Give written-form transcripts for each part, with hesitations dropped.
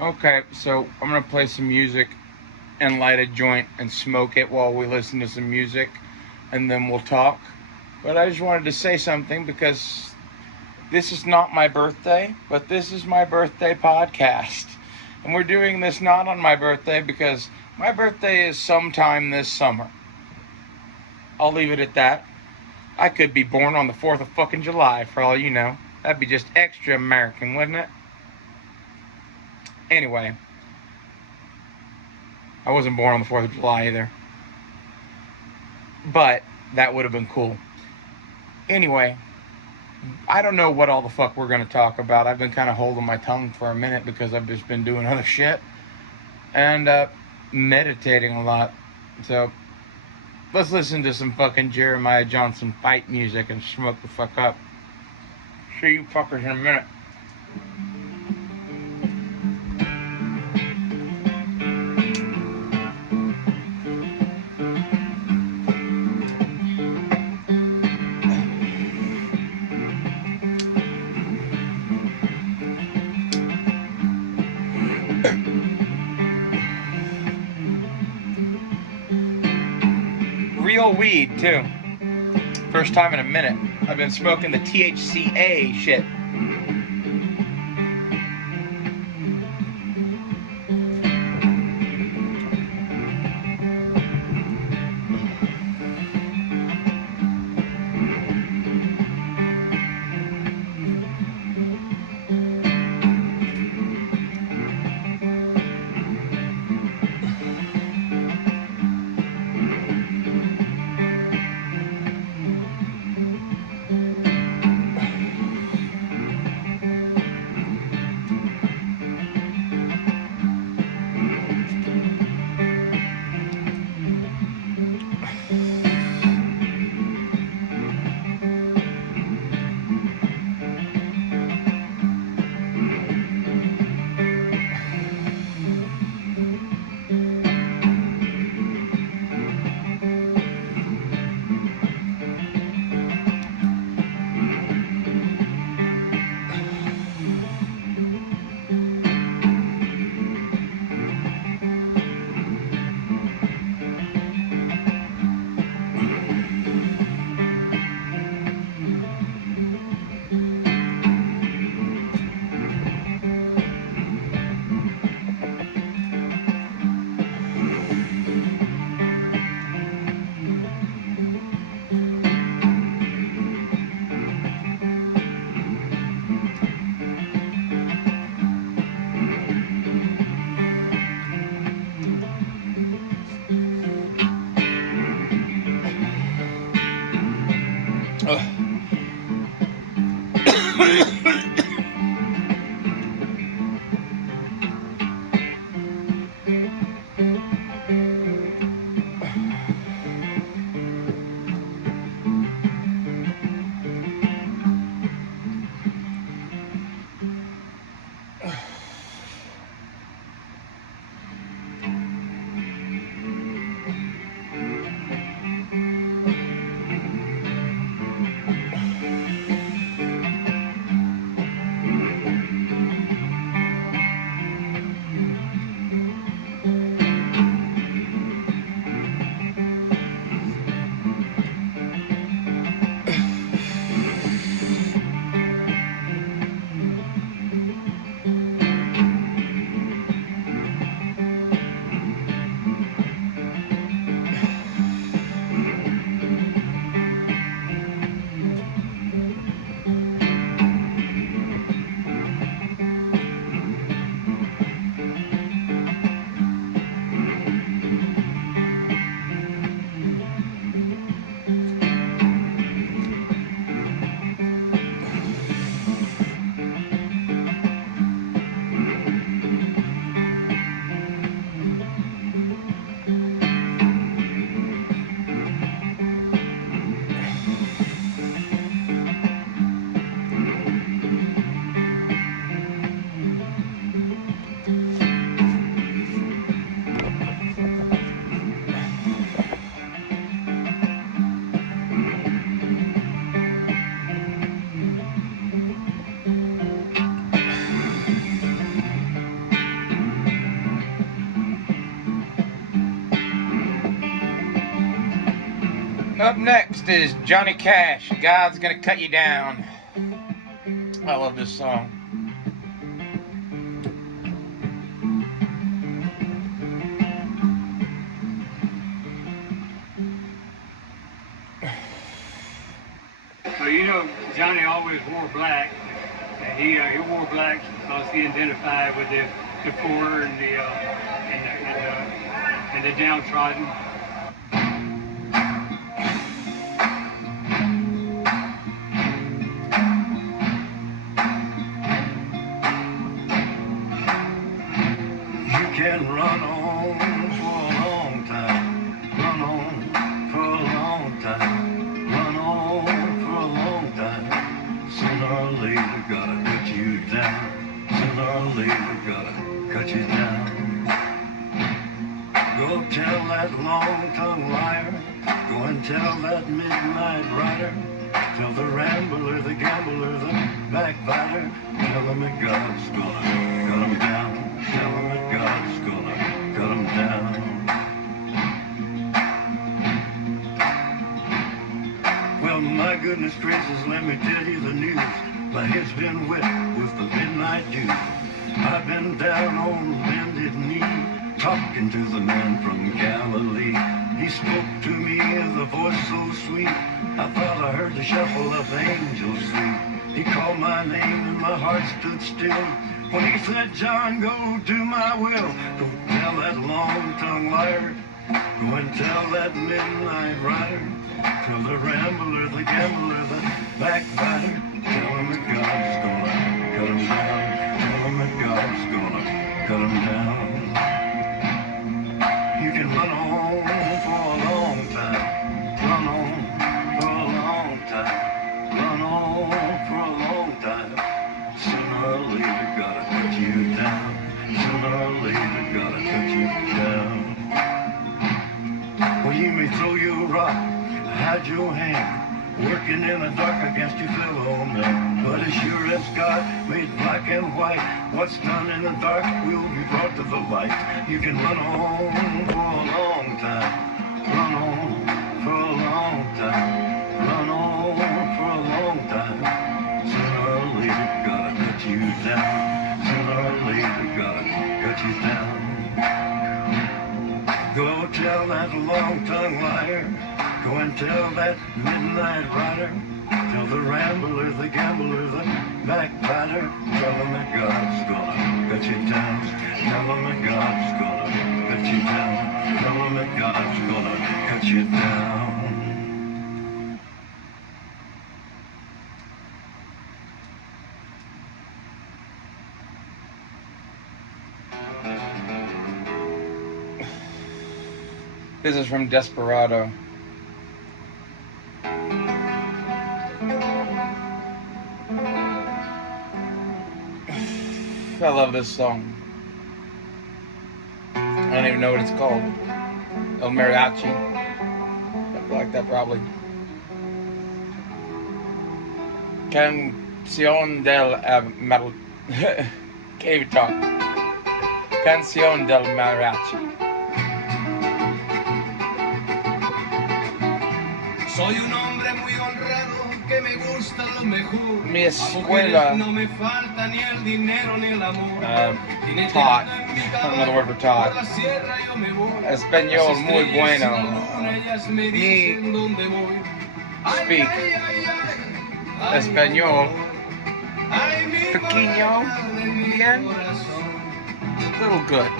Okay, so I'm gonna play some music and light a joint and smoke it while we listen to some music, and then we'll talk. But I just wanted to say something because this is not my birthday, but this is my birthday podcast. And we're doing this not on my birthday because my birthday is sometime this summer. I'll leave it at that. I could be born on the 4th of fucking July for all you know. That'd be just extra American, wouldn't it? Anyway, I wasn't born on the 4th of July either. But that would have been cool. Anyway, I don't know what all the fuck we're going to talk about. I've been kind of holding my tongue for a minute because I've just been doing other shit and meditating a lot. So let's listen to some fucking Jeremiah Johnson fight music and smoke the fuck up. See you fuckers in a minute. Real weed, too. First time in a minute. I've been smoking the THCA shit. Up next is Johnny Cash, God's Gonna Cut You Down. I love this song. Well, you know, Johnny always wore black. And he wore black because he identified with the poor and the downtrodden. You can run on for a long time, run on for a long time, run on for a long time. Sooner or later, gotta cut you down. Sooner or later, gotta cut you down. Go tell that long-tongued liar. Go and tell that midnight rider. Tell the rambler, the gambler, the backbiter. Tell them that God's gonna cut them down. Tell them that God's gonna cut them down. Well, my goodness gracious, let me tell you the news. My head's been wet with the midnight dew. I've been down on bended knee, talking to the man from Galilee. He spoke to me with a voice so sweet, I thought I heard the shuffle of angels' feet. He called my name and my heart stood still when he said, John, go do my will. Go tell that long-tongued liar. Go and tell that midnight rider. Tell the rambler, the gambler, the backbiter. Tell him that God's gonna cut him down. Tell him that God's gonna cut him down. You can run on for a long time. Run on for a long time. Run on for a long time. Sooner or later, gotta cut you down. Sooner or later, gotta cut you down. Well, you may throw your rock, hide your hand, working in the dark against your fellow man. But as sure as God made black and white, what's done in the dark will be brought to the light. You can run on for a long time. Run on for a long time. Run on for a long time. Sooner or later, gotta cut you down. Sooner or later, gotta cut you down. Go tell that long-tongued liar. Go and tell that midnight rider. Tell the rambler, the gambler, the backbiter. Tell them that God's gonna cut you down. Tell them that God's gonna cut you down. Tell them that God's gonna cut you down. This is from Desperado. I love this song. I don't even know what it's called. El Mariachi. Something like that, probably. Canción del Can't even talk. Canción del Mariachi. Soy un hombre muy honrado que me gusta lo mejor. Mi escuela. No me falta ni el dinero ni el amor. Taught. I don't know the word for taught. Español muy bueno. Mi speak español pequeño bien little good.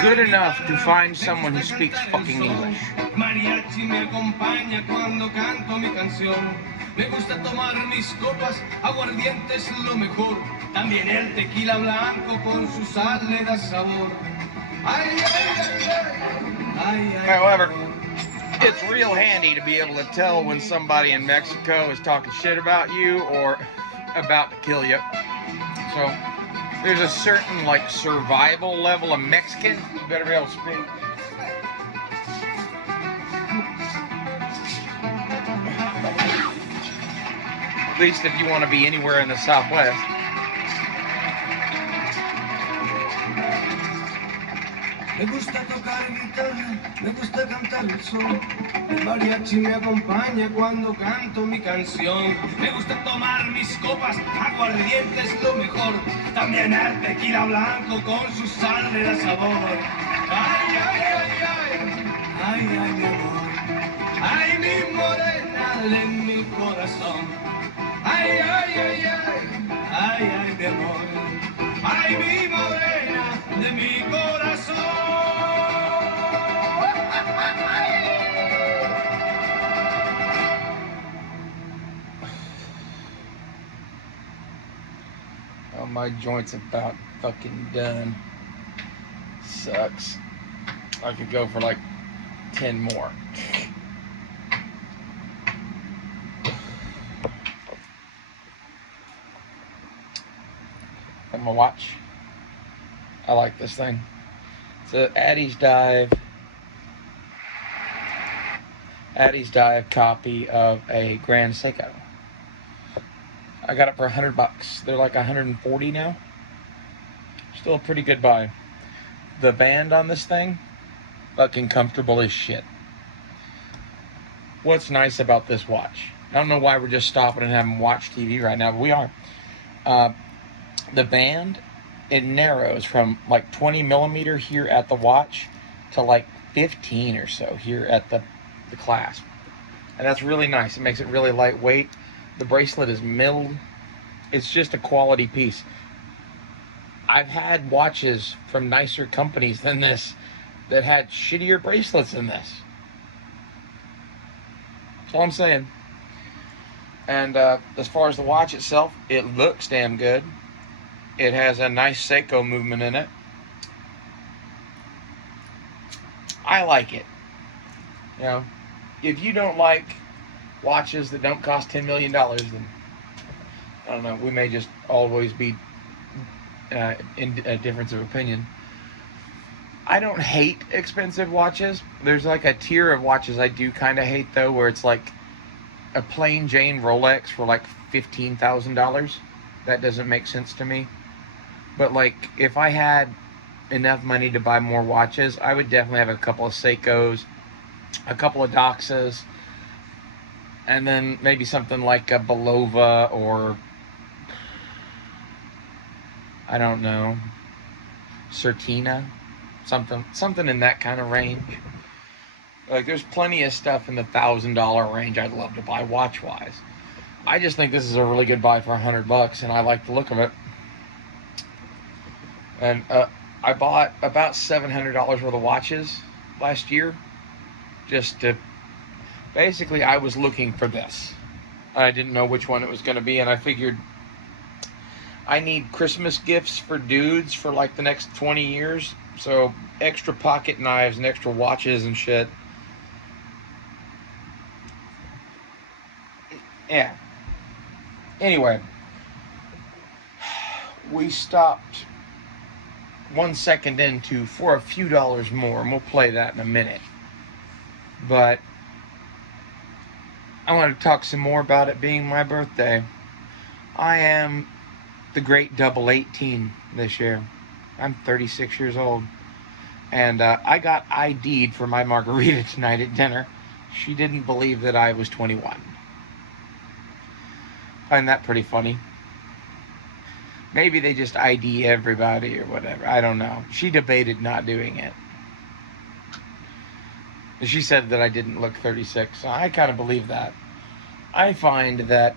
Good enough to find someone who speaks fucking English. Mariachi me acompaña cuando canto mi canción. Me gusta tomar mis copas, aguardiente es lo mejor. También el tequila blanco con su sal le da sabor. Ay, ay, ay, ay, ay, However, it's real handy to be able to tell when somebody in Mexico is talking shit about you or about to kill you. So there's a certain like survival level of Mexican you better be able to speak. At least if you want to be anywhere in the Southwest. Me gusta tocar guitarra, me gusta cantar el sol. El mariachi me acompaña cuando canto mi canción. Me gusta tomar mis copas, aguardiente es lo mejor. También el tequila blanco con su sal le da sabor. Ay, ay, ay, ay, ay, ay, mi amor. Ay, mi morena en mi corazón. Ay, ay, ay, ay, ay, ay, mi amor. Ay, mi morena de mi corazón. Oh, my joint's about fucking done. Sucks. I could go for like 10 more. And my watch. I like this thing. It's a Addie's Dive copy of a Grand Seiko. I got it for $100. They're like 140 now. Still a pretty good buy. The band on this thing, fucking comfortable as shit. What's nice about this watch? I don't know why we're just stopping and having watch TV right now, but we are. The band, it narrows from like 20 millimeter here at the watch to like 15 or so here at the clasp. And that's really nice. It makes it really lightweight. The bracelet is milled. It's just a quality piece. I've had watches from nicer companies than this that had shittier bracelets than this. That's all I'm saying. And as far as the watch itself, it looks damn good. It has a nice Seiko movement in it. I like it. You know, if you don't like watches that don't cost $10 million, then I don't know, we may just always be in a difference of opinion. I don't hate expensive watches. There's like a tier of watches I do kind of hate though, where it's like a plain Jane Rolex for like $15,000. That doesn't make sense to me. But like, if I had enough money to buy more watches, I would definitely have a couple of Seikos, a couple of Doxas, and then maybe something like a Belova or, I don't know, Certina, something in that kind of range. Like, there's plenty of stuff in the $1,000 range I'd love to buy watch-wise. I just think this is a really good buy for $100, and I like the look of it. And I bought about $700 worth of watches last year, just to, basically I was looking for this. I didn't know which one it was going to be, and I figured I need Christmas gifts for dudes for like the next 20 years, so extra pocket knives and extra watches and shit. Yeah. Anyway, we stopped 1 second into For a Few Dollars More, and we'll play that in a minute. But I want to talk some more about it being my birthday. I am the great double 18 this year. I'm 36 years old. And I got ID'd for my margarita tonight at dinner. She didn't believe that I was 21. Find that pretty funny. Maybe they just ID everybody or whatever. I don't know. She debated not doing it. She said that I didn't look 36. I kind of believe that. I find that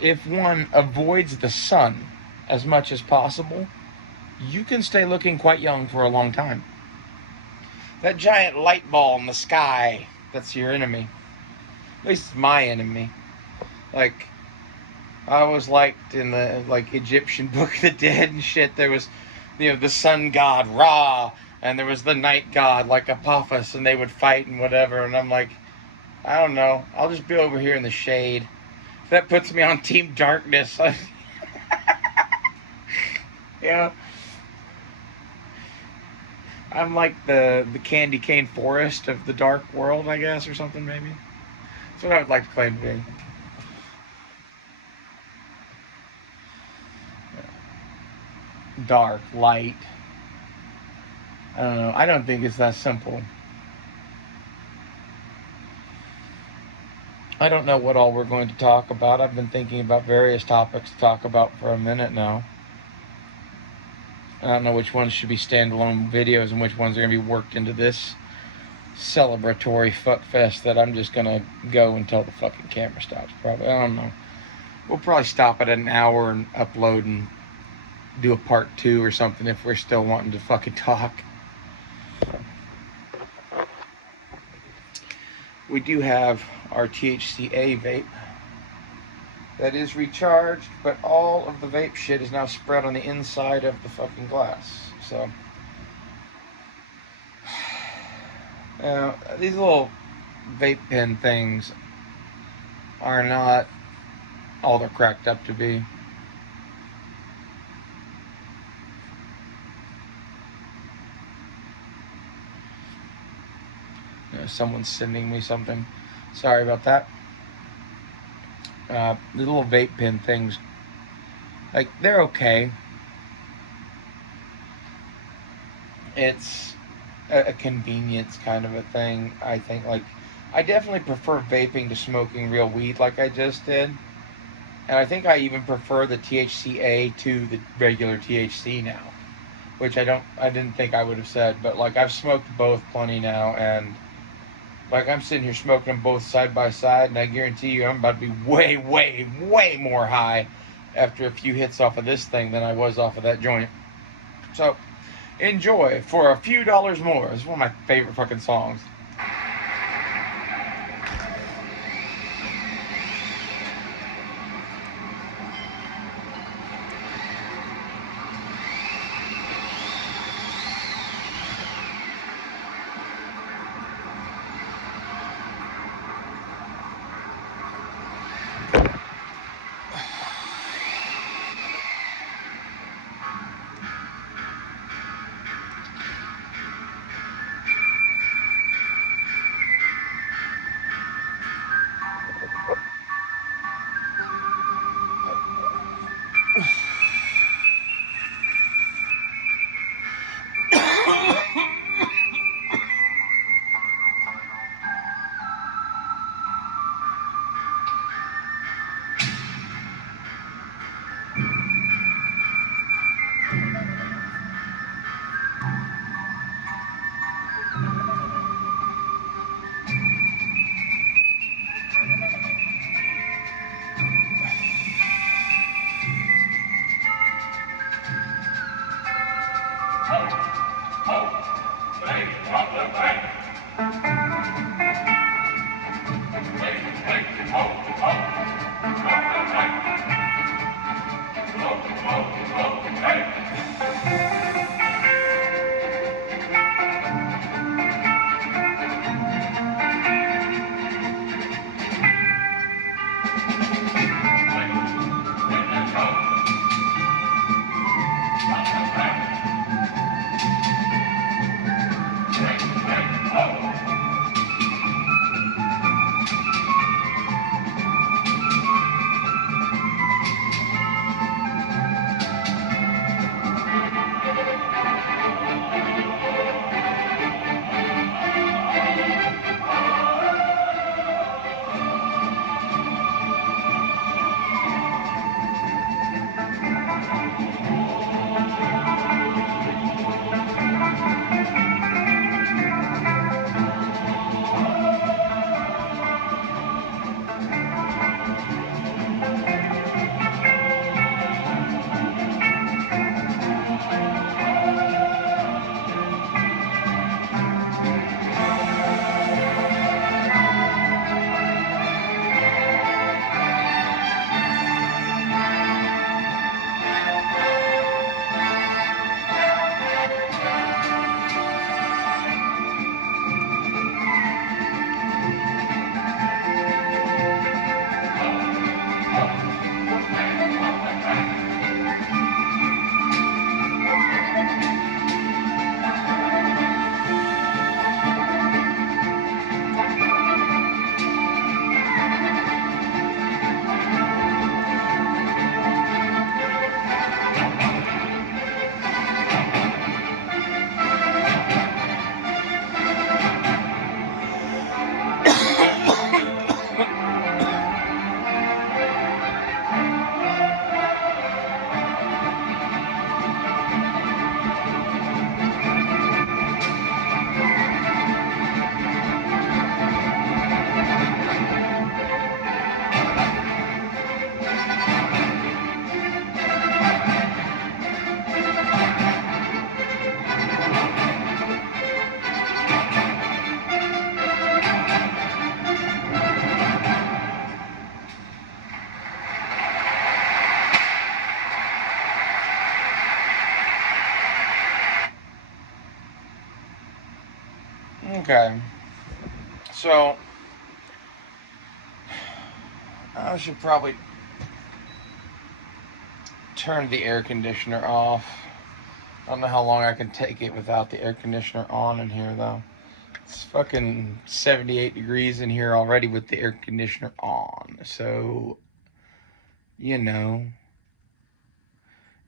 if one avoids the sun as much as possible, you can stay looking quite young for a long time. That giant light ball in the sky, that's your enemy. At least it's my enemy. Like, I always liked in the like Egyptian Book of the Dead and shit, there was, you know, the sun god Ra, and there was the night god like Apophis, and they would fight and whatever, and I'm like, I don't know, I'll just be over here in the shade. If that puts me on Team Darkness, yeah. I'm like the candy cane forest of the dark world, I guess, or something maybe. That's what I would like to claim to be. Dark, light. I don't know. I don't think it's that simple. I don't know what all we're going to talk about. I've been thinking about various topics to talk about for a minute now. I don't know which ones should be standalone videos and which ones are going to be worked into this celebratory fuck fest that I'm just going to go until the fucking camera stops. Probably. I don't know. We'll probably stop at an hour and upload and do a part 2 or something if we're still wanting to fucking talk. We do have our THCA vape that is recharged, but all of the vape shit is now spread on the inside of the fucking glass. So, these little vape pen things are not all they're cracked up to be. Someone's sending me something. Sorry about that. The little vape pen things, like, they're okay. It's a convenience kind of a thing, I think. Like, I definitely prefer vaping to smoking real weed like I just did. And I think I even prefer the THCA to the regular THC now. Which I didn't think I would have said, but like, I've smoked both plenty now, and like, I'm sitting here smoking them both side by side, and I guarantee you I'm about to be way, way, way more high after a few hits off of this thing than I was off of that joint. So, enjoy for a few dollars more. It's one of my favorite fucking songs. Okay. So, I should probably turn the air conditioner off. I don't know how long I can take it without the air conditioner on in here, though. It's fucking 78 degrees in here already with the air conditioner on. So, you know,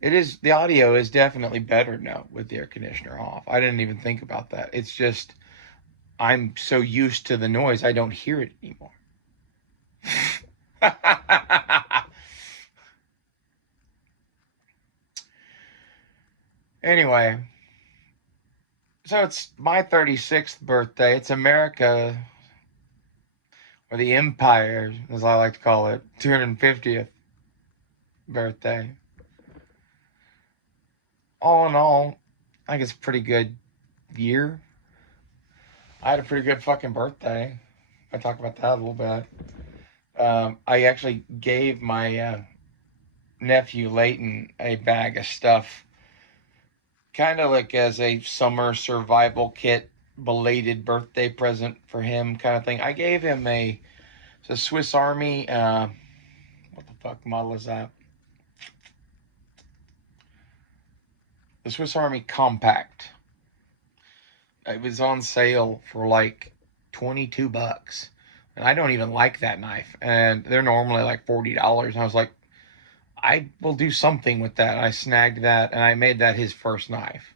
the audio is definitely better now with the air conditioner off. I didn't even think about that. It's just, I'm so used to the noise, I don't hear it anymore. Anyway, so it's my 36th birthday. It's America, or the Empire, as I like to call it, 250th birthday. All in all, I think it's a pretty good year. I had a pretty good fucking birthday. I talk about that a little bit. I actually gave my nephew Leighton a bag of stuff, kind of like as a summer survival kit, belated birthday present for him, kind of thing. I gave him a Swiss Army. What the fuck model is that? The Swiss Army Compact. It was on sale for like $22. And I don't even like that knife. And they're normally like $40. And I was like, I will do something with that. I snagged that and I made that his first knife.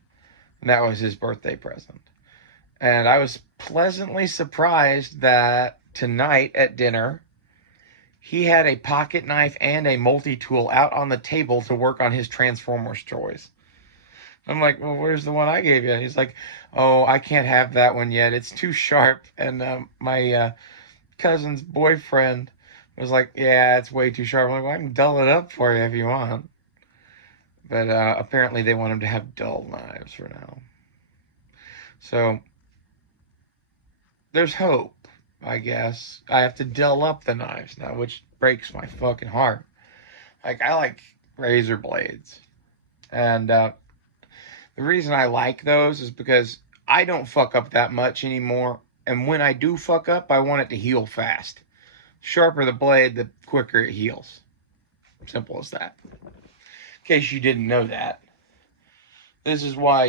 And that was his birthday present. And I was pleasantly surprised that tonight at dinner, he had a pocket knife and a multi-tool out on the table to work on his Transformers toys. I'm like, well, where's the one I gave you? He's like, oh, I can't have that one yet. It's too sharp. And my cousin's boyfriend was like, yeah, it's way too sharp. I'm like, well, I can dull it up for you if you want. But apparently they want him to have dull knives for now. So there's hope, I guess. I have to dull up the knives now, which breaks my fucking heart. Like, I like razor blades. And the reason I like those is because I don't fuck up that much anymore. And when I do fuck up, I want it to heal fast. Sharper the blade, the quicker it heals. Simple as that. In case you didn't know that. This is why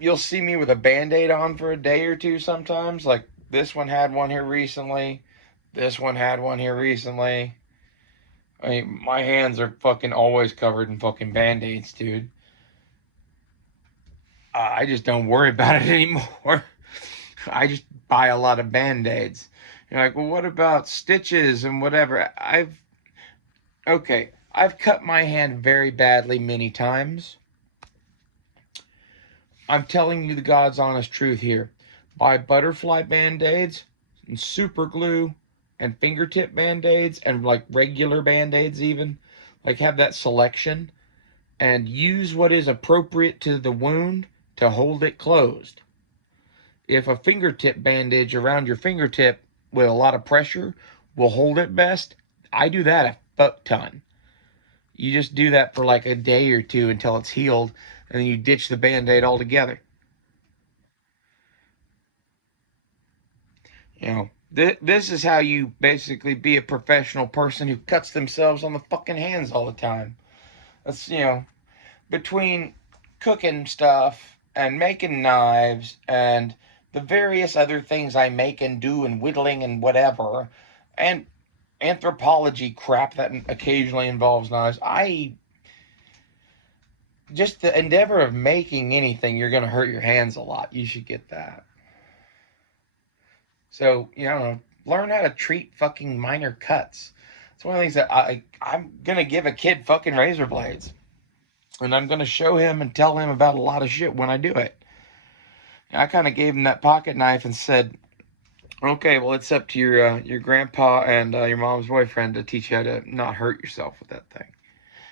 you'll see me with a Band-Aid on for a day or two sometimes. Like, this one had one here recently. This one had one here recently. I mean, my hands are fucking always covered in fucking Band-Aids, dude. I just don't worry about it anymore. I just buy a lot of Band-Aids. You're like, well, what about stitches and whatever? I've cut my hand very badly many times. I'm telling you the God's honest truth here. Buy butterfly Band-Aids and super glue and fingertip Band-Aids and like regular Band-Aids even. Like, have that selection and use what is appropriate to the wound to hold it closed. If a fingertip bandage around your fingertip with a lot of pressure will hold it best, I do that a fuck ton. You just do that for like a day or two until it's healed, and then you ditch the Band-Aid altogether. You know, this is how you basically be a professional person who cuts themselves on the fucking hands all the time. That's, you know, between cooking stuff and making knives and the various other things I make and do and whittling and whatever, and anthropology crap that occasionally involves knives, just the endeavor of making anything, you're going to hurt your hands a lot. You should get that. So, you know, learn how to treat fucking minor cuts. It's one of the things that I'm going to give a kid fucking razor blades. And I'm going to show him and tell him about a lot of shit when I do it. I kind of gave him that pocket knife and said, okay, well, it's up to your grandpa and your mom's boyfriend to teach you how to not hurt yourself with that thing.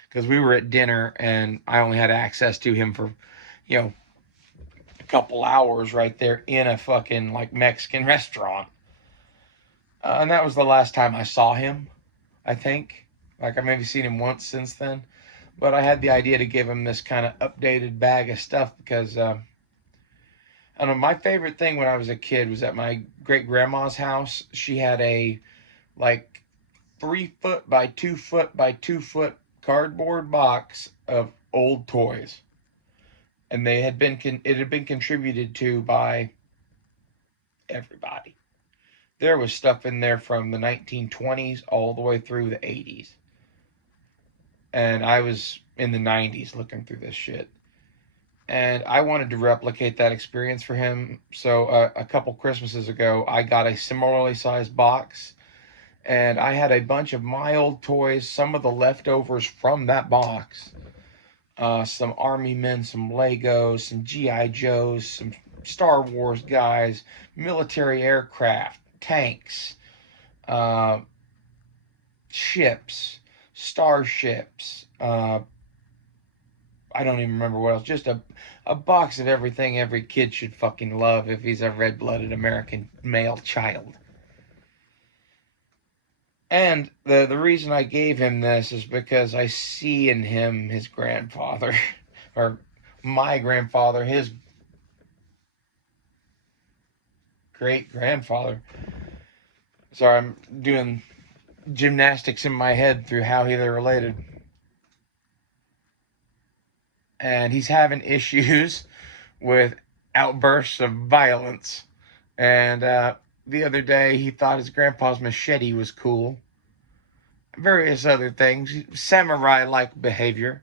Because we were at dinner and I only had access to him for, you know, a couple hours right there in a fucking like Mexican restaurant. And that was the last time I saw him, I think. Like, I've maybe seen him once since then. But I had the idea to give him this kind of updated bag of stuff because I don't know, my favorite thing when I was a kid was at my great grandma's house. She had a like 3 foot by 2 foot by 2 foot cardboard box of old toys, and they had been it had been contributed to by everybody. There was stuff in there from the 1920s all the way through the 80s, and I was in the 90s looking through this shit. And I wanted to replicate that experience for him. So a couple Christmases ago, I got a similarly sized box, and I had a bunch of my old toys, some of the leftovers from that box, some Army Men, some Legos, some G.I. Joes, some Star Wars guys, military aircraft, tanks, ships, starships, I don't even remember what else. Just a box of everything every kid should fucking love if he's a red-blooded American male child. And the reason I gave him this is because I see in him his grandfather, or my grandfather, his great-grandfather. Sorry, I'm doing gymnastics in my head through how they're related. And he's having issues with outbursts of violence. And the other day, he thought his grandpa's machete was cool. Various other things. Samurai-like behavior.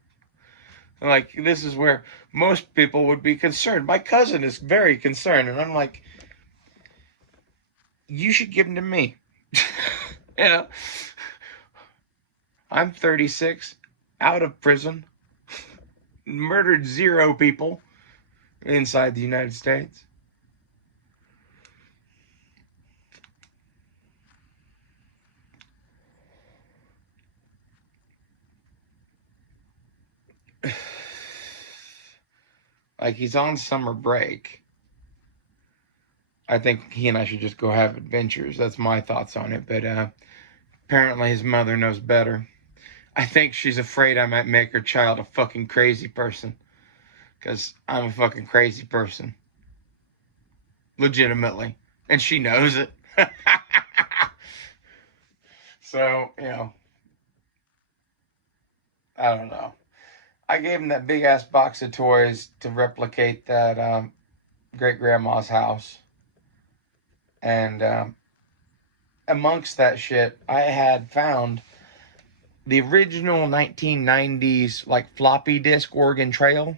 Like, this is where most people would be concerned. My cousin is very concerned. And I'm like, you should give him to me. You know? I'm 36, out of prison. Murdered 0 people inside the United States. Like, he's on summer break. I think he and I should just go have adventures. That's my thoughts on it. But apparently his mother knows better. I think she's afraid I might make her child a fucking crazy person. Because I'm a fucking crazy person. Legitimately. And she knows it. So, you know. I don't know. I gave him that big ass box of toys to replicate that great grandma's house. And amongst that shit, I had found the original 1990s like floppy disk Oregon Trail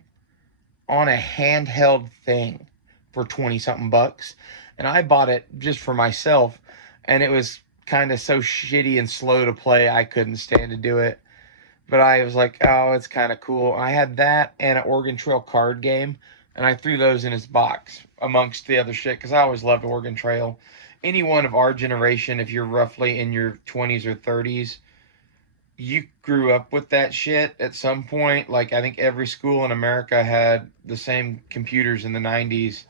on a handheld thing for 20 something bucks. And I bought it just for myself, and it was kind of so shitty and slow to play I couldn't stand to do it. But I was like, oh, it's kind of cool. I had that and an Oregon Trail card game, and I threw those in his box amongst the other shit because I always loved Oregon Trail. Anyone of our generation, if you're roughly in your 20s or 30s, you grew up with that shit at some point. Like, I think every school in America had the same computers in the 90s,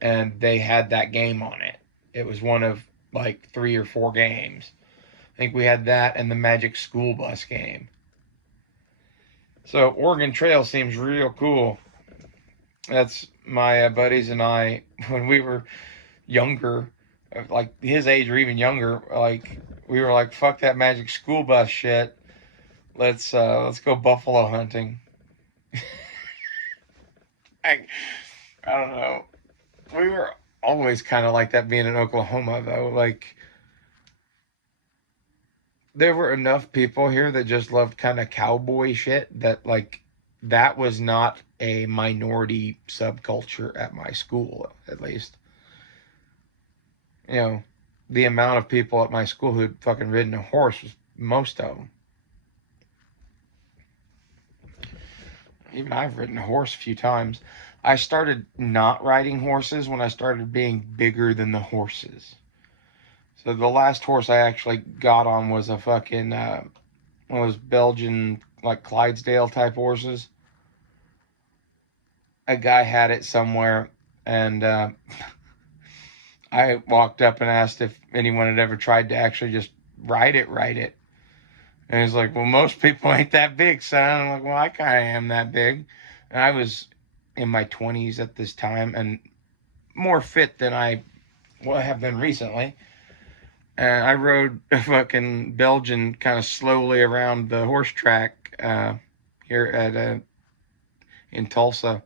and they had that game on it. It was one of like 3 or 4 games. I think we had that and the Magic School Bus game. So Oregon Trail seems real cool. That's my buddies and I, when we were younger, like his age or even younger, like we were like, fuck that Magic School Bus shit. Let's go buffalo hunting. I don't know. We were always kind of like that being in Oklahoma, though. Like, there were enough people here that just loved kind of cowboy shit that, like, that was not a minority subculture at my school, at least. You know, the amount of people at my school who'd fucking ridden a horse was most of them. Even I've ridden a horse a few times. I started not riding horses when I started being bigger than the horses. So the last horse I actually got on was a fucking, one of those Belgian, like, Clydesdale type horses. A guy had it somewhere, and I walked up and asked if anyone had ever tried to actually just ride it. And he's like, well, most people ain't that big, son. I'm like, well, I kind of am that big. And I was in my 20s at this time, and more fit than I have been recently. And I rode a fucking Belgian kind of slowly around the horse track here at in Tulsa,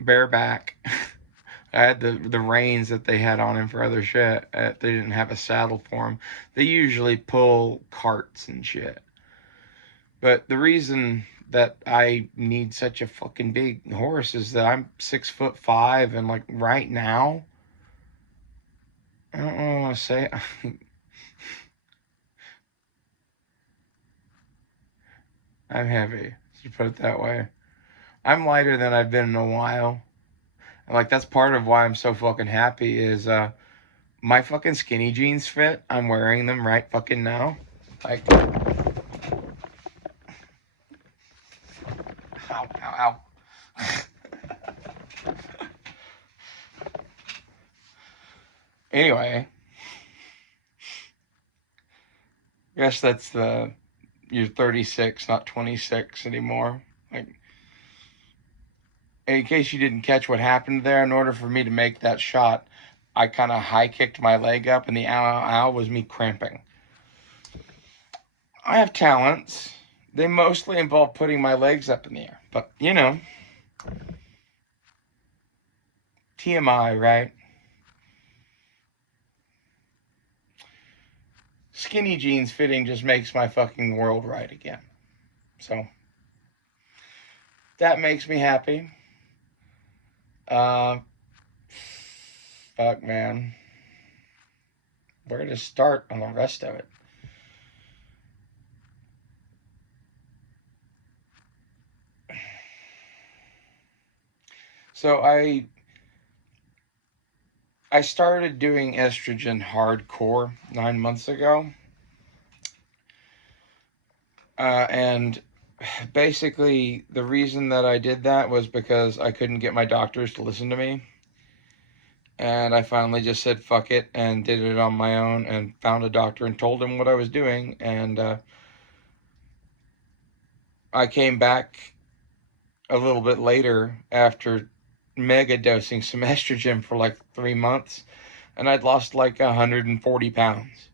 bareback. I had the reins that they had on him for other shit. They didn't have a saddle for him. They usually pull carts and shit. But the reason that I need such a fucking big horse is that I'm 6'5", and like right now, I don't know what I want to say. I'm heavy, to put it that way. I'm lighter than I've been in a while. And like that's part of why I'm so fucking happy is my fucking skinny jeans fit. I'm wearing them right fucking now. Like, ow, ow, ow. Anyway, I guess that's you're 36, not 26 anymore. Like, in case you didn't catch what happened there, in order for me to make that shot, I kind of high kicked my leg up, and the ow, ow, ow was me cramping. I have talents. They mostly involve putting my legs up in the air, but you know, TMI, right? Skinny jeans fitting just makes my fucking world right again. So that makes me happy. Fuck, man. Where to start on the rest of it? So I started doing estrogen hardcore 9 months ago. And basically the reason that I did that was because I couldn't get my doctors to listen to me. And I finally just said fuck it and did it on my own and found a doctor and told him what I was doing. And I came back a little bit later after mega dosing some estrogen for like 3 months, and I'd lost like 140 pounds.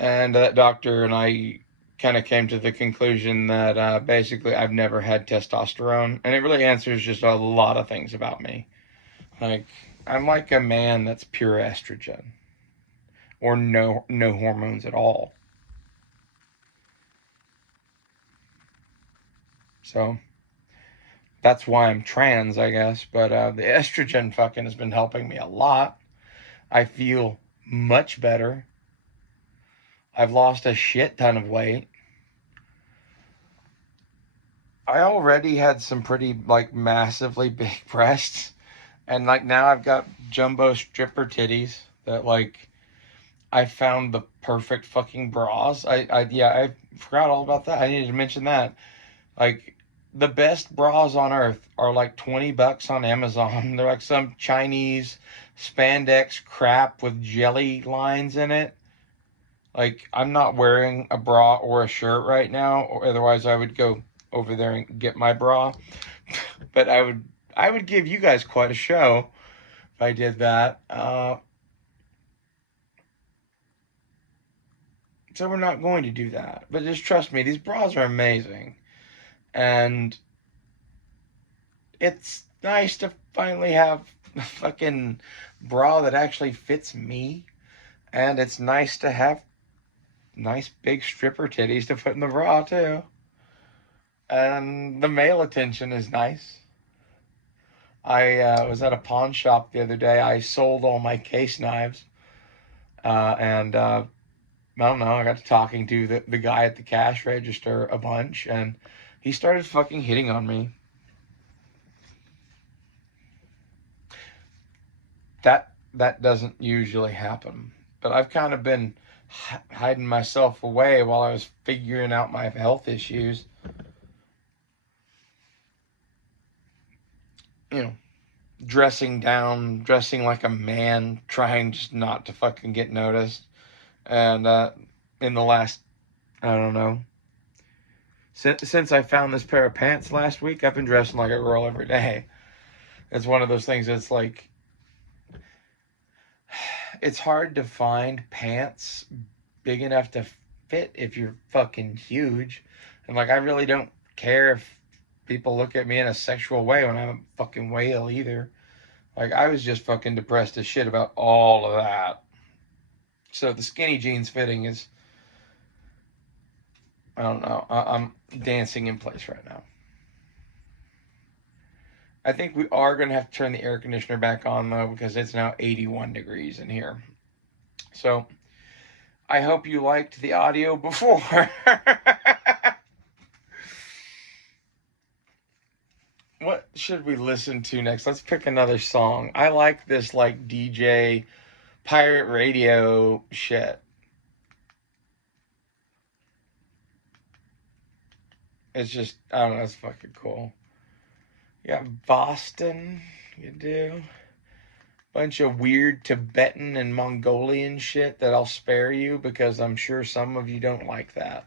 And that doctor and I kind of came to the conclusion that basically I've never had testosterone, and it really answers just a lot of things about me. Like, I'm like a man that's pure estrogen, or no hormones at all. So that's why I'm trans, I guess. But the estrogen fucking has been helping me a lot. I feel much better. I've lost a shit ton of weight. I already had some pretty, like, massively big breasts. And, like, now I've got jumbo stripper titties that, like, I found the perfect fucking bras. I forgot all about that. I needed to mention that. Like, the best bras on earth are like $20 on Amazon. They're like some Chinese spandex crap with jelly lines in it. Like, I'm not wearing a bra or a shirt right now, or otherwise I would go over there and get my bra. But I would give you guys quite a show if I did that. So we're not going to do that. But just trust me, these bras are amazing. And it's nice to finally have a fucking bra that actually fits me. And it's nice to have nice big stripper titties to put in the bra too. And the male attention is nice. I was at a pawn shop the other day. I sold all my case knives. And I don't know, I got to talking to the guy at the cash register a bunch, and he started fucking hitting on me. That doesn't usually happen. But I've kind of been hiding myself away while I was figuring out my health issues. You know, dressing down, dressing like a man, trying just not to fucking get noticed. And in the last, I don't know, Since I found this pair of pants last week, I've been dressing like a girl every day. It's one of those things that's like, it's hard to find pants big enough to fit if you're fucking huge. And like, I really don't care if people look at me in a sexual way when I'm a fucking whale either. Like, I was just fucking depressed as shit about all of that. So the skinny jeans fitting is, I don't know. I'm dancing in place right now. I think we are going to have to turn the air conditioner back on, though, because it's now 81 degrees in here. So, I hope you liked the audio before. What should we listen to next? Let's pick another song. I like this, like, DJ pirate radio shit. It's just, I don't know, it's fucking cool. You got Boston, you do. Bunch of weird Tibetan and Mongolian shit that I'll spare you because I'm sure some of you don't like that.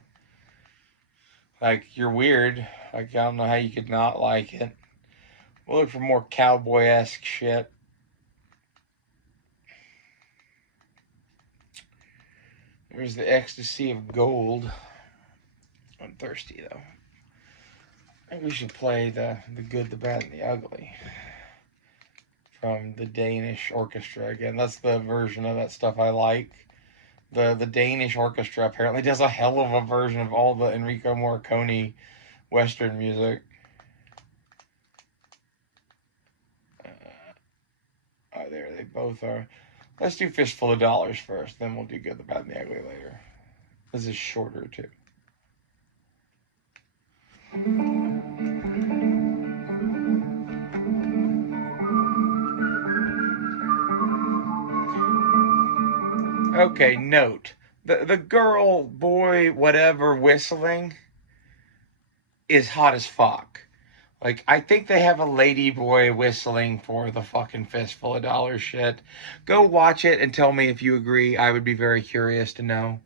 Like, you're weird. Like, I don't know how you could not like it. We'll look for more cowboy-esque shit. There's the Ecstasy of Gold. I'm thirsty, though. I think we should play the Good, the Bad, and the Ugly from the Danish Orchestra again. That's the version of that stuff I like. The Danish Orchestra apparently does a hell of a version of all the Enrico Morricone Western music. Oh, there they both are. Let's do Fistful of Dollars first, then we'll do Good, the Bad, and the Ugly later. This is shorter, too. Okay, note. The girl, boy, whatever whistling is hot as fuck. Like, I think they have a lady boy whistling for the fucking Fistful of Dollars shit. Go watch it and tell me if you agree. I would be very curious to know.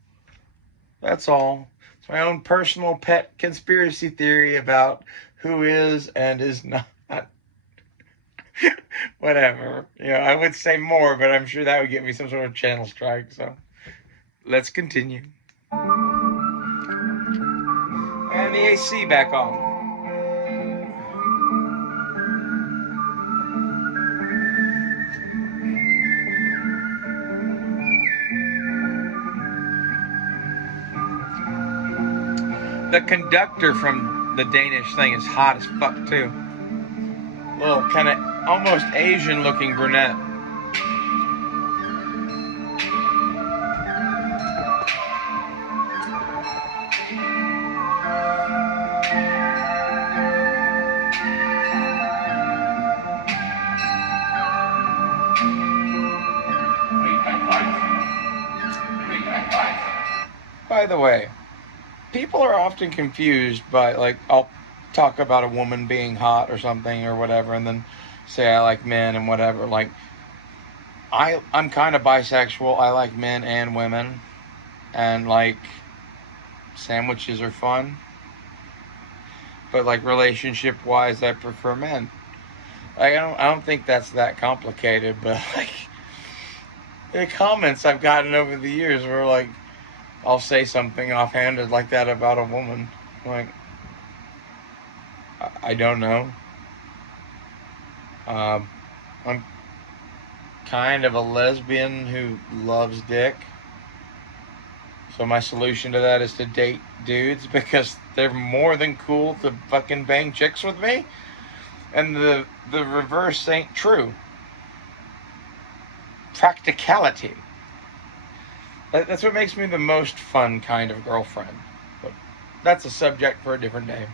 That's all. It's my own personal pet conspiracy theory about who is and is not. Whatever. You know, I would say more, but I'm sure that would get me some sort of channel strike. So, let's continue. And the AC back on. The conductor from the Danish thing is hot as fuck, too. Little kind of almost Asian looking brunette. By the way, people are often confused by, like, I'll talk about a woman being hot or something or whatever, and then say I like men and whatever. Like, I'm kind of bisexual. I like men and women, and like, sandwiches are fun. But like, relationship wise, I prefer men. Like, I don't think that's that complicated. But like, the comments I've gotten over the years were like, I'll say something offhanded like that about a woman. Like, I don't know. I'm kind of a lesbian who loves dick. So my solution to that is to date dudes because they're more than cool to fucking bang chicks with me. And the reverse ain't true. Practicality. That's what makes me the most fun kind of girlfriend. But that's a subject for a different day.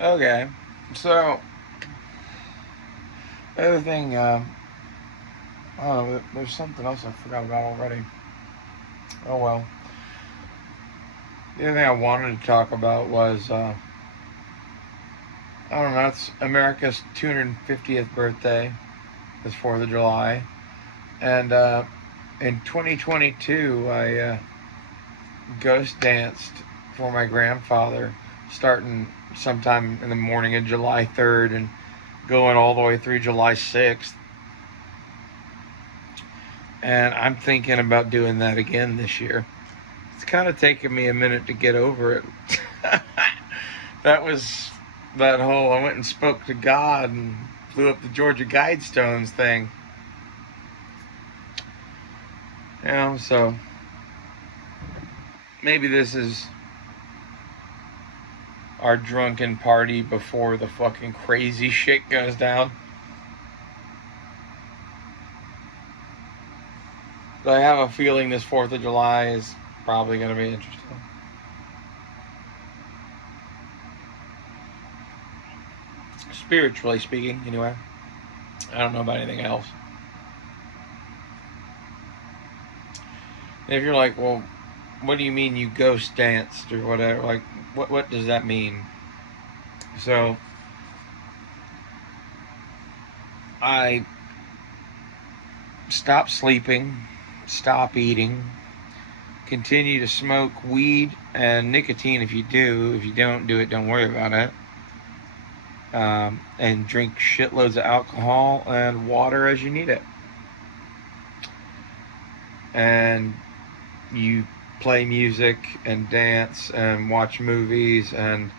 Okay, so the other thing, oh, there's something else I forgot about already. Oh well. The other thing I wanted to talk about was, I don't know, it's America's 250th birthday, this 4th of July. And in 2022, I ghost danced for my grandfather, starting sometime in the morning of July 3rd and going all the way through July 6th. And I'm thinking about doing that again this year. It's kind of taken me a minute to get over it. That was that whole I went and spoke to God and blew up the Georgia Guidestones thing. You know, so maybe this is our drunken party before the fucking crazy shit goes down. But I have a feeling this 4th of July is probably going to be interesting. Spiritually speaking, anyway. I don't know about anything else. And if you're like, well, what do you mean you ghost danced or whatever? Like, what does that mean? So, I stopped sleeping, stop eating, continue to smoke weed and nicotine if you do. If you don't do it, don't worry about it. And drink shitloads of alcohol and water as you need it. And you play music and dance and watch movies and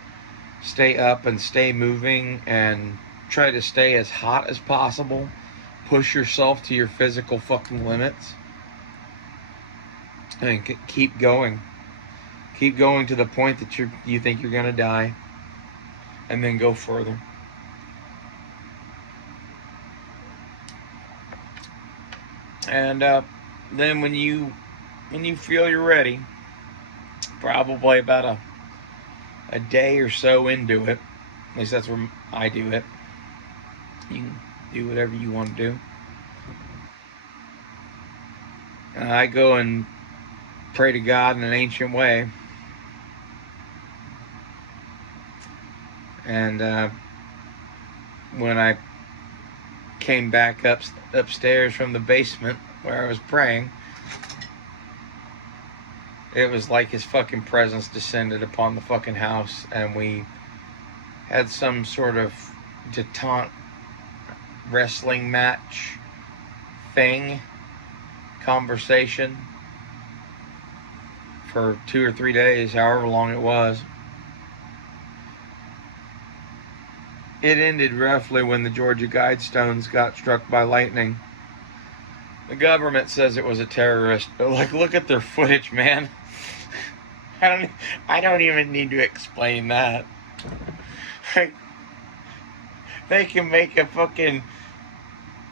stay up and stay moving and try to stay as hot as possible. Push yourself to your physical fucking limits. And keep going. Keep going to the point that you think you're gonna die. And then go further. And then when you feel you're ready, probably about a day or so into it, at least that's where I do it. You can do whatever you want to do. I go and pray to God in an ancient way. And when I came back upstairs from the basement where I was praying, it was like his fucking presence descended upon the fucking house, and we had some sort of detente wrestling match thing, conversation for 2 or 3 days, however long it was. It ended roughly when the Georgia Guidestones got struck by lightning. The government says it was a terrorist, but like, look at their footage, man. I don't even need to explain that. They can make a fucking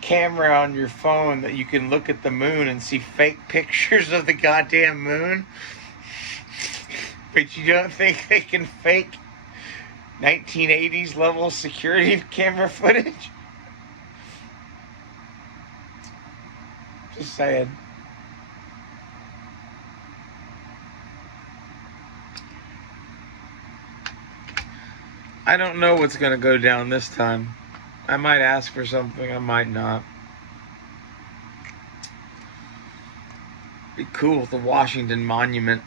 camera on your phone that you can look at the moon and see fake pictures of the goddamn moon. But you don't think they can fake 1980s level security camera footage? Just saying. I don't know what's going to go down this time. I might ask for something, I might not. Be cool with the Washington Monument.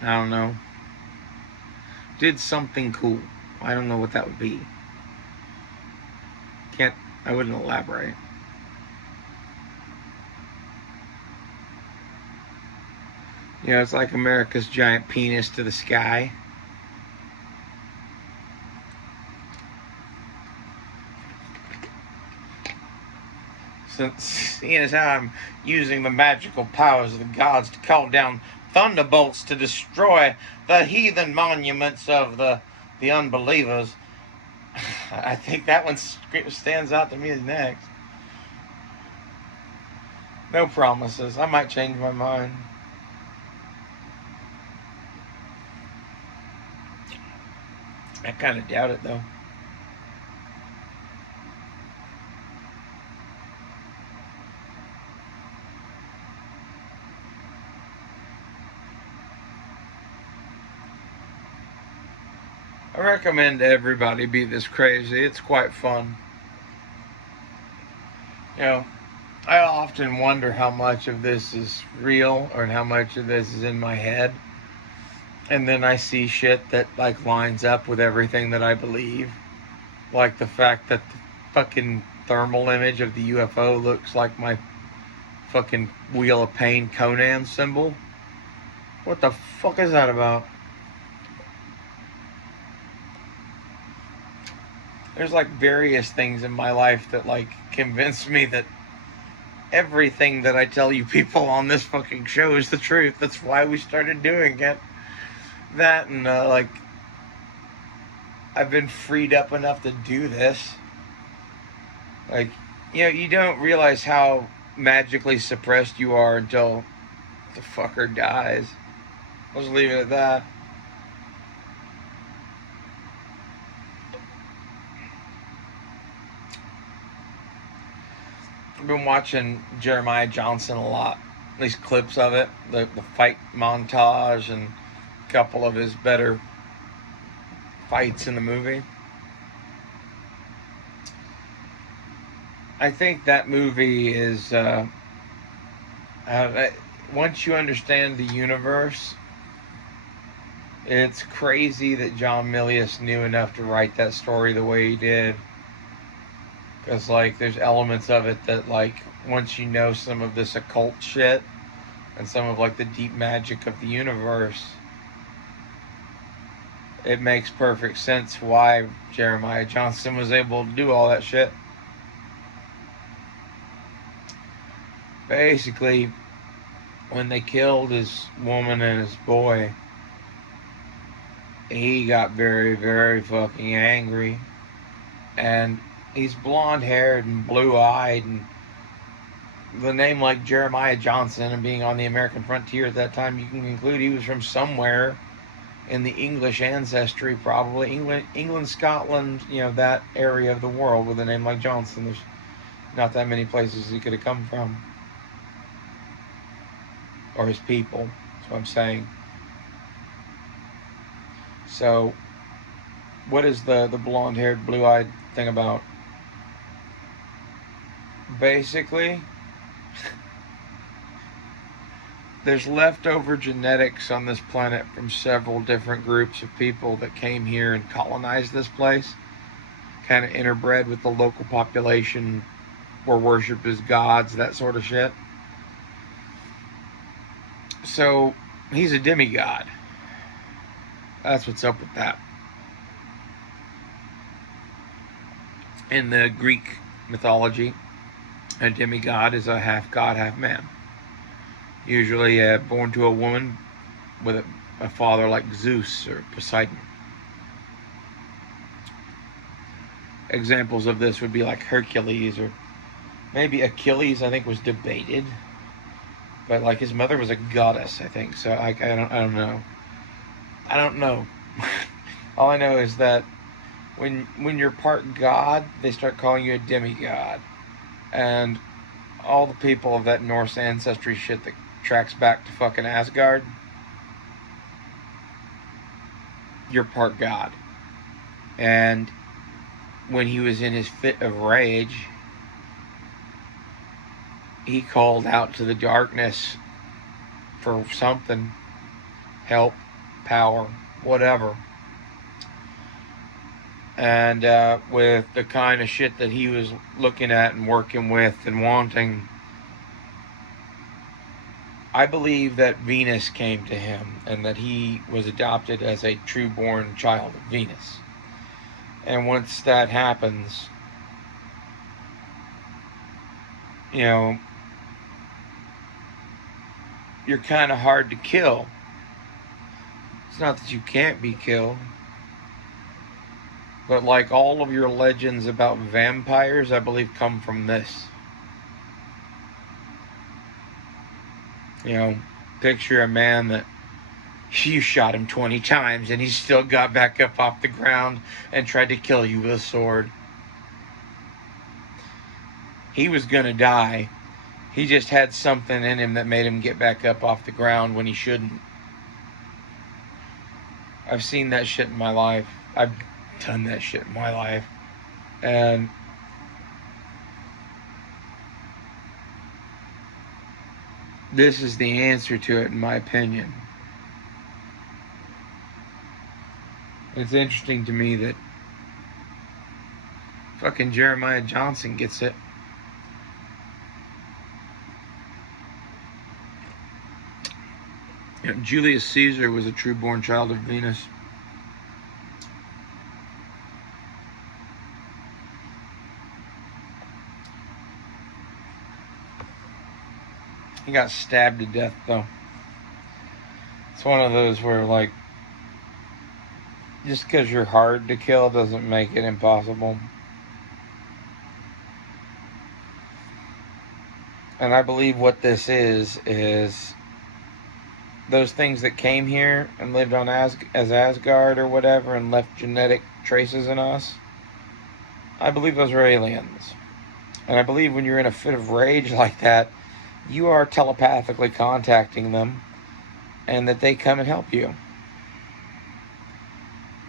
I don't know. Did something cool. I don't know what that would be. I wouldn't elaborate. You know, it's like America's giant penis to the sky. Since seeing as how I'm using the magical powers of the gods to call down thunderbolts to destroy the heathen monuments of the unbelievers, I think that one stands out to me as next. No promises. I might change my mind. I kind of doubt it, though. I recommend everybody be this crazy. It's quite fun. You know, I often wonder how much of this is real or how much of this is in my head. And then I see shit that like lines up with everything that I believe. Like the fact that the fucking thermal image of the UFO looks like my fucking Wheel of Pain Conan symbol. What the fuck is that about? There's like various things in my life that like convince me that everything that I tell you people on this fucking show is the truth. That's why we started doing it. That and like I've been freed up enough to do this. Like, you know, you don't realize how magically suppressed you are until the fucker dies. Let's leave it at that. I've been watching Jeremiah Johnson a lot, at least clips of it, the fight montage and a couple of his better fights in the movie. I think that movie is, once you understand the universe, it's crazy that John Milius knew enough to write that story the way he did. Because, like, there's elements of it that, like, once you know some of this occult shit and some of, like, the deep magic of the universe, it makes perfect sense why Jeremiah Johnson was able to do all that shit. Basically, when they killed his woman and his boy, he got very, very fucking angry. And he's blonde-haired and blue-eyed, and the name like Jeremiah Johnson and being on the American frontier at that time, you can conclude he was from somewhere in the English ancestry, probably England, Scotland, you know, that area of the world with a name like Johnson. There's not that many places he could have come from, or his people. That's what I'm saying. So, what is the blonde-haired, blue-eyed thing about? Basically, there's leftover genetics on this planet from several different groups of people that came here and colonized this place, kind of interbred with the local population, were worshipped as gods, that sort of shit. So he's a demigod. That's what's up with that. In the Greek mythology, a demigod is a half god, half man. Usually born to a woman with a father like Zeus or Poseidon. Examples of this would be like Hercules, or maybe Achilles, I think, was debated. But like his mother was a goddess, I think. So I don't know. I don't know. All I know is that when you're part god, they start calling you a demigod. And all the people of that Norse ancestry shit that tracks back to fucking Asgard, you're part god. And when he was in his fit of rage, he called out to the darkness for something, help, power, whatever. And with the kind of shit that he was looking at and working with and wanting, I believe that Venus came to him and that he was adopted as a true-born child of Venus. And once that happens, you know, you're kind of hard to kill. It's not that you can't be killed. But like all of your legends about vampires, I believe, come from this. You know, picture a man that You shot him 20 times and he still got back up off the ground and tried to kill you with a sword. He was gonna die. He just had something in him that made him get back up off the ground when he shouldn't. I've seen that shit in my life. I've done that shit in my life. And this is the answer to it, in my opinion. It's interesting to me that fucking Jeremiah Johnson gets it. You know, Julius Caesar was a true-born child of Venus. He got stabbed to death, though. It's one of those where, like, just because you're hard to kill doesn't make it impossible. And I believe what this is those things that came here and lived on as Asgard or whatever and left genetic traces in us. I believe those are aliens. And I believe when you're in a fit of rage like that, you are telepathically contacting them and that they come and help you.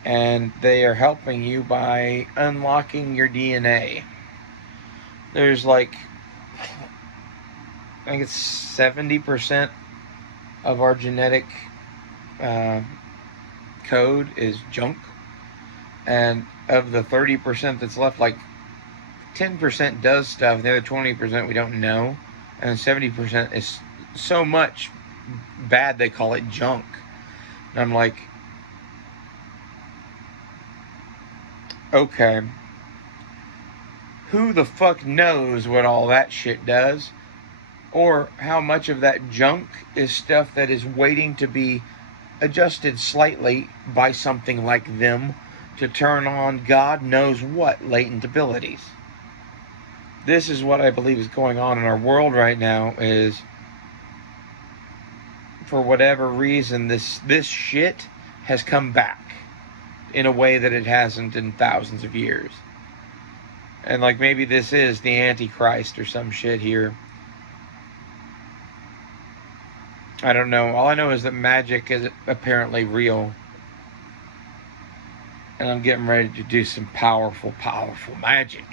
And they are helping you by unlocking your DNA. There's like, I think it's 70% of our genetic code is junk. And of the 30% that's left, like 10% does stuff, and the other 20% we don't know. And 70% is so much bad they call it junk. And I'm like, okay, who the fuck knows what all that shit does? Or how much of that junk is stuff that is waiting to be adjusted slightly by something like them to turn on God knows what latent abilities. This is what I believe is going on in our world right now, is for whatever reason this shit has come back in a way that it hasn't in thousands of years. And like maybe this is the Antichrist or some shit here. I don't know. All I know is that magic is apparently real. And I'm getting ready to do some powerful, powerful magic.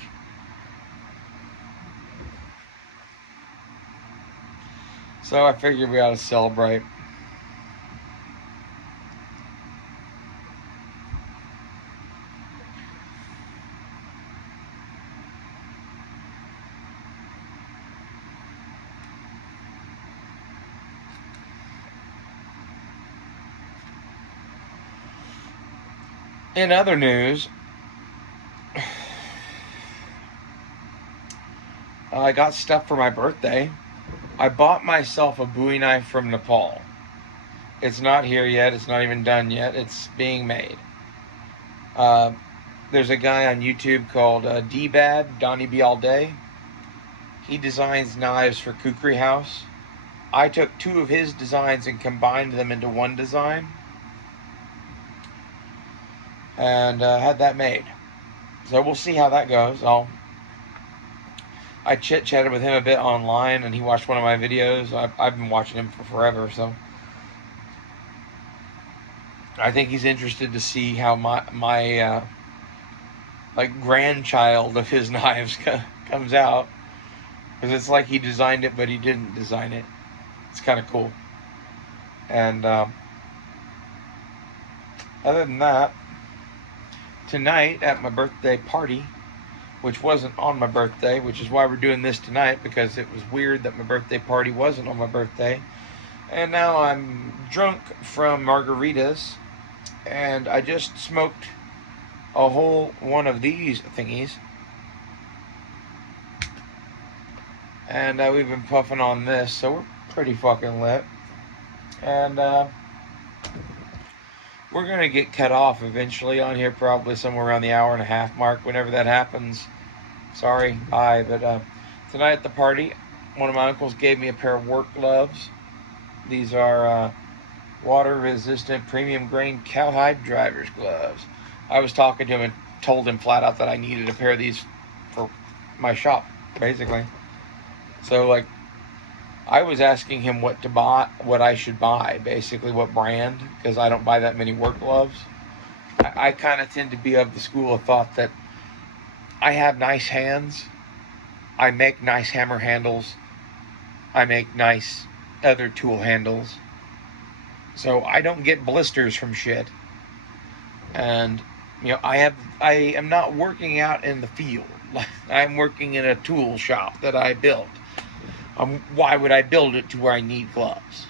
So I figured we ought to celebrate. In other news, I got stuff for my birthday. I bought myself a Bowie knife from Nepal. It's not here yet. It's not even done yet. It's being made. There's a guy on YouTube called D-Bad, Donnie B. All Day. He designs knives for Kukri House. I took two of his designs and combined them into one design. And had that made. So we'll see how that goes. I chit-chatted with him a bit online, and he watched one of my videos. I've been watching him for forever, so I think he's interested to see how my like grandchild of his knives comes out, because it's like he designed it, but he didn't design it. It's kind of cool. And other than that, tonight at my birthday party, which wasn't on my birthday, which is why we're doing this tonight, because it was weird that my birthday party wasn't on my birthday. And now I'm drunk from margaritas, and I just smoked a whole one of these thingies. And we've been puffing on this, so we're pretty fucking lit. And we're going to get cut off eventually on here, probably somewhere around the hour and a half mark, whenever that happens. Sorry, bye. But tonight at the party, one of my uncles gave me a pair of work gloves. These are water-resistant premium grain cowhide driver's gloves. I was talking to him and told him flat out that I needed a pair of these for my shop, basically. So, like, I was asking him what to buy, what I should buy, basically, what brand, because I don't buy that many work gloves. I kind of tend to be of the school of thought that I have nice hands, I make nice hammer handles, I make nice other tool handles, so I don't get blisters from shit. And you know, I am not working out in the field. I'm working in a tool shop that I built. Why would I build it to where I need gloves?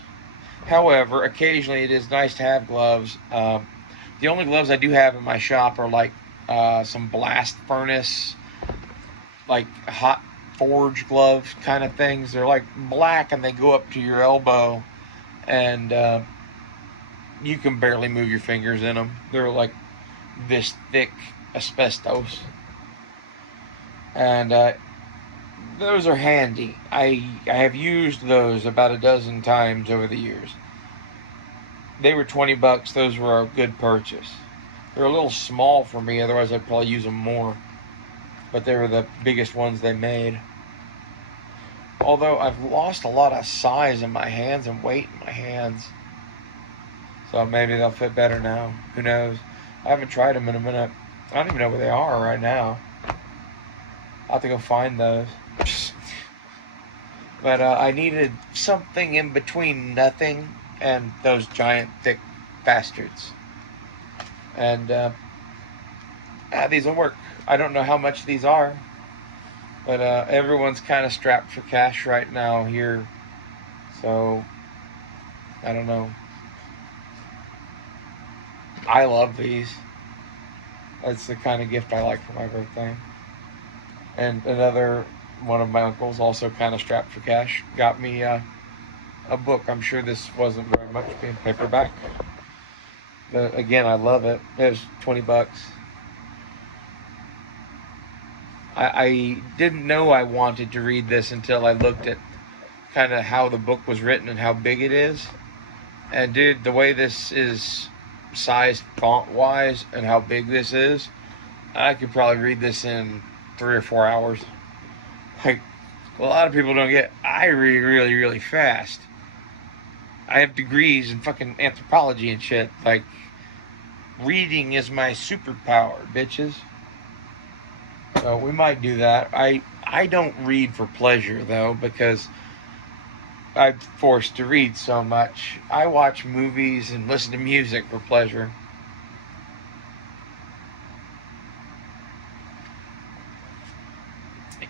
However, occasionally it is nice to have gloves. The only gloves I do have in my shop are like some blast furnace, like hot forge gloves kind of things. They're like black and they go up to your elbow, and you can barely move your fingers in them. They're like this thick asbestos, and those are handy. I have used those about a dozen times over the years. They were $20. Those were a good purchase. They're a little small for me, otherwise I'd probably use them more. But they were the biggest ones they made. Although I've lost a lot of size in my hands and weight in my hands. So maybe they'll fit better now. Who knows? I haven't tried them in a minute. I don't even know where they are right now. I'll have to go find those. But I needed something in between nothing and those giant thick bastards. And these will work. I don't know how much these are, but everyone's kind of strapped for cash right now here. So I don't know. I love these. That's the kind of gift I like for my birthday. And another one of my uncles, also kind of strapped for cash, got me a book. I'm sure this wasn't very much, being paperback. But again, I love it. It was $20. I didn't know I wanted to read this until I looked at kind of how the book was written and how big it is. And dude, the way this is sized font-wise and how big this is, I could probably read this in 3 or 4 hours. Like, a lot of people don't get, I read really, really fast. I have degrees in fucking anthropology and shit. Like, reading is my superpower, bitches. So we might do that. I don't read for pleasure, though, because I'm forced to read so much. I watch movies and listen to music for pleasure.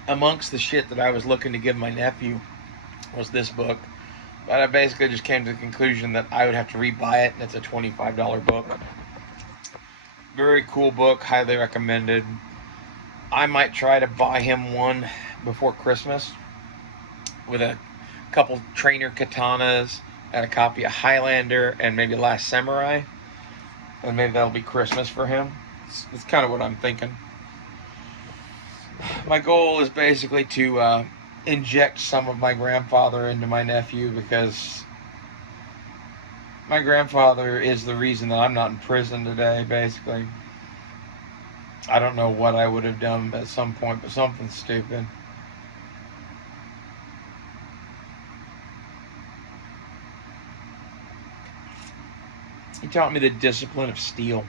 Amongst the shit that I was looking to give my nephew was this book. But I basically just came to the conclusion that I would have to rebuy it, and it's a $25 book. Very cool book, highly recommended. I might try to buy him one before Christmas with a couple trainer katanas and a copy of Highlander and maybe Last Samurai. And maybe that'll be Christmas for him. It's kind of what I'm thinking. My goal is basically to inject some of my grandfather into my nephew, because my grandfather is the reason that I'm not in prison today, basically. I don't know what I would have done at some point, but something stupid. He taught me the discipline of steel.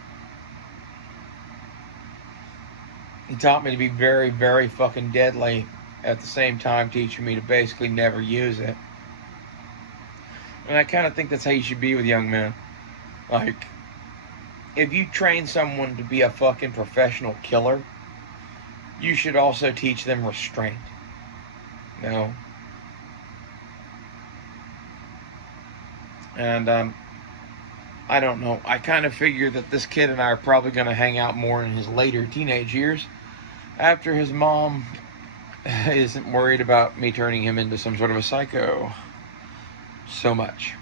He taught me to be very, very fucking deadly, at the same time teaching me to basically never use it. And I kind of think that's how you should be with young men. Like, if you train someone to be a fucking professional killer, you should also teach them restraint. You know? And, I don't know. I kind of figure that this kid and I are probably going to hang out more in his later teenage years, after his mom isn't worried about me turning him into some sort of a psycho so much.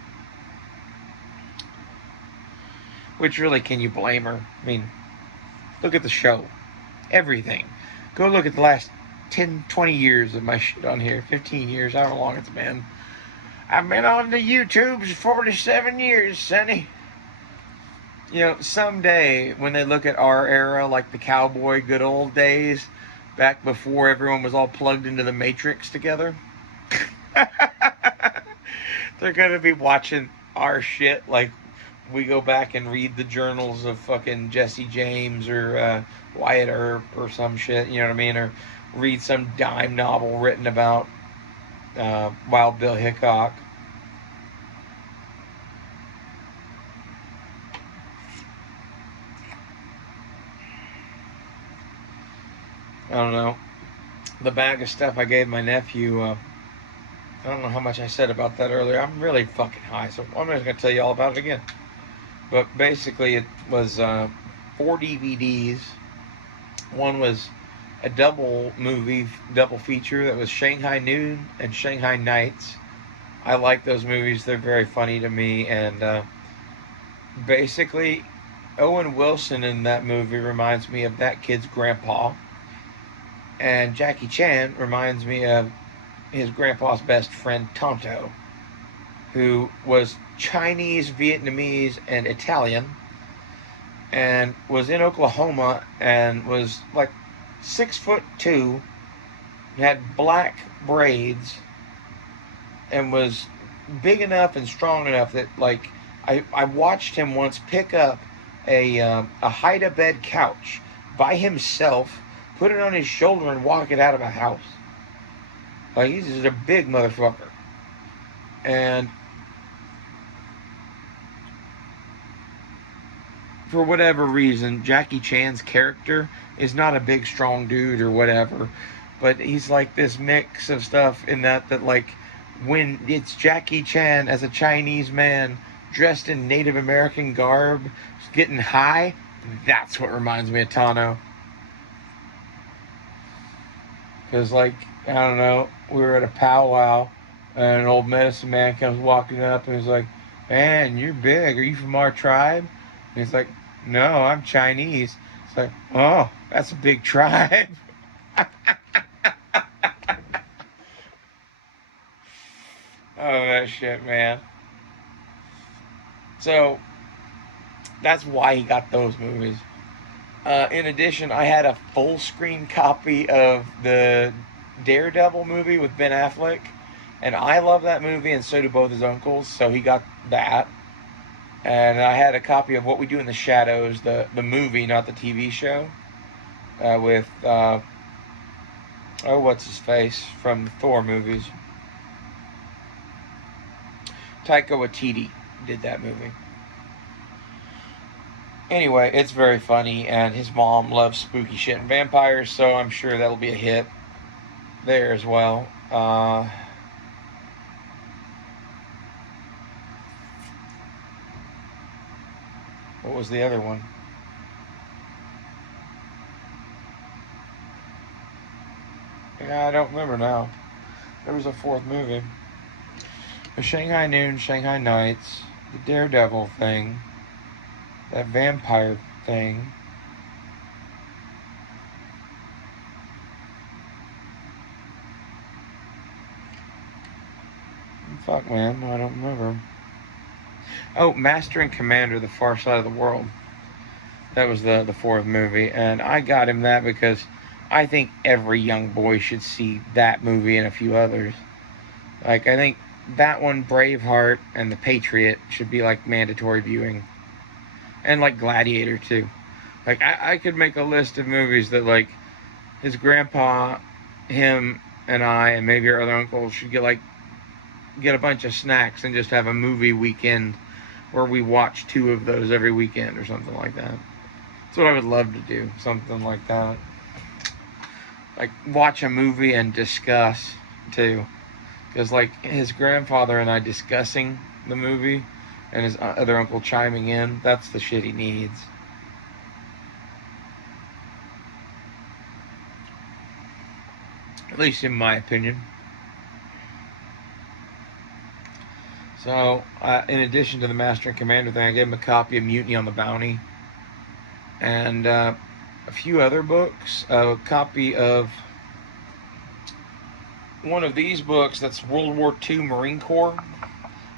Which really, can you blame her? I mean, look at the show. Everything. Go look at the last 10, 20 years of my shit on here. 15 years, however long it's been. I've been on the YouTubes 47 years, Sonny. You know, someday when they look at our era, like the cowboy good old days, back before everyone was all plugged into the Matrix together, they're going to be watching our shit like we go back and read the journals of fucking Jesse James or Wyatt Earp or some shit, you know what I mean? Or read some dime novel written about Wild Bill Hickok. I don't know. The bag of stuff I gave my nephew, I don't know how much I said about that earlier. I'm really fucking high, so I'm just going to tell you all about it again. But basically, it was 4 DVDs. One was a double feature that was Shanghai Noon and Shanghai Nights. I like those movies. They're very funny to me. And basically, Owen Wilson in that movie reminds me of that kid's grandpa. And Jackie Chan reminds me of his grandpa's best friend, Tonto, who was Chinese, Vietnamese, and Italian, and was in Oklahoma and was like 6'2", had black braids, and was big enough and strong enough that, like, I watched him once pick up a hide-a-bed couch by himself, put it on his shoulder, and walk it out of a house. Like, he's just a big motherfucker. And for whatever reason, Jackie Chan's character is not a big, strong dude or whatever, but he's like this mix of stuff in that like, when it's Jackie Chan as a Chinese man dressed in Native American garb, getting high, that's what reminds me of Tano. Because, like, I don't know, we were at a powwow, and an old medicine man comes walking up, and he's like, "Man, you're big. Are you from our tribe?" And he's like, "No, I'm Chinese." It's like, "Oh, that's a big tribe." Oh, that shit, man. So, that's why he got those movies. In addition, I had a full screen copy of the Daredevil movie with Ben Affleck, and I love that movie, and so do both his uncles, so he got that. And I had a copy of What We Do in the Shadows, the movie, not the TV show, with, what's his face, from the Thor movies. Taika Waititi did that movie. Anyway, it's very funny, and his mom loves spooky shit and vampires, so I'm sure that'll be a hit there as well. What was the other one? Yeah, I don't remember now. There was a fourth movie. The Shanghai Noon, Shanghai Nights, the Daredevil thing, that vampire thing. Fuck, man, I don't remember. Oh, Master and Commander, The Far Side of the World. That was the fourth movie, and I got him that because I think every young boy should see that movie and a few others. Like, I think that one, Braveheart, and The Patriot should be, like, mandatory viewing. And, like, Gladiator, too. Like, I could make a list of movies that, like, his grandpa, him, and I, and maybe our other uncles should get a bunch of snacks and just have a movie weekend where we watch 2 of those every weekend or something like that. That's what I would love to do, something like that. Like, watch a movie and discuss, too. Because, like, his grandfather and I discussing the movie and his other uncle chiming in, that's the shit he needs. At least in my opinion. So, in addition to the Master and Commander thing, I gave him a copy of Mutiny on the Bounty. And a few other books. A copy of one of these books that's World War II Marine Corps.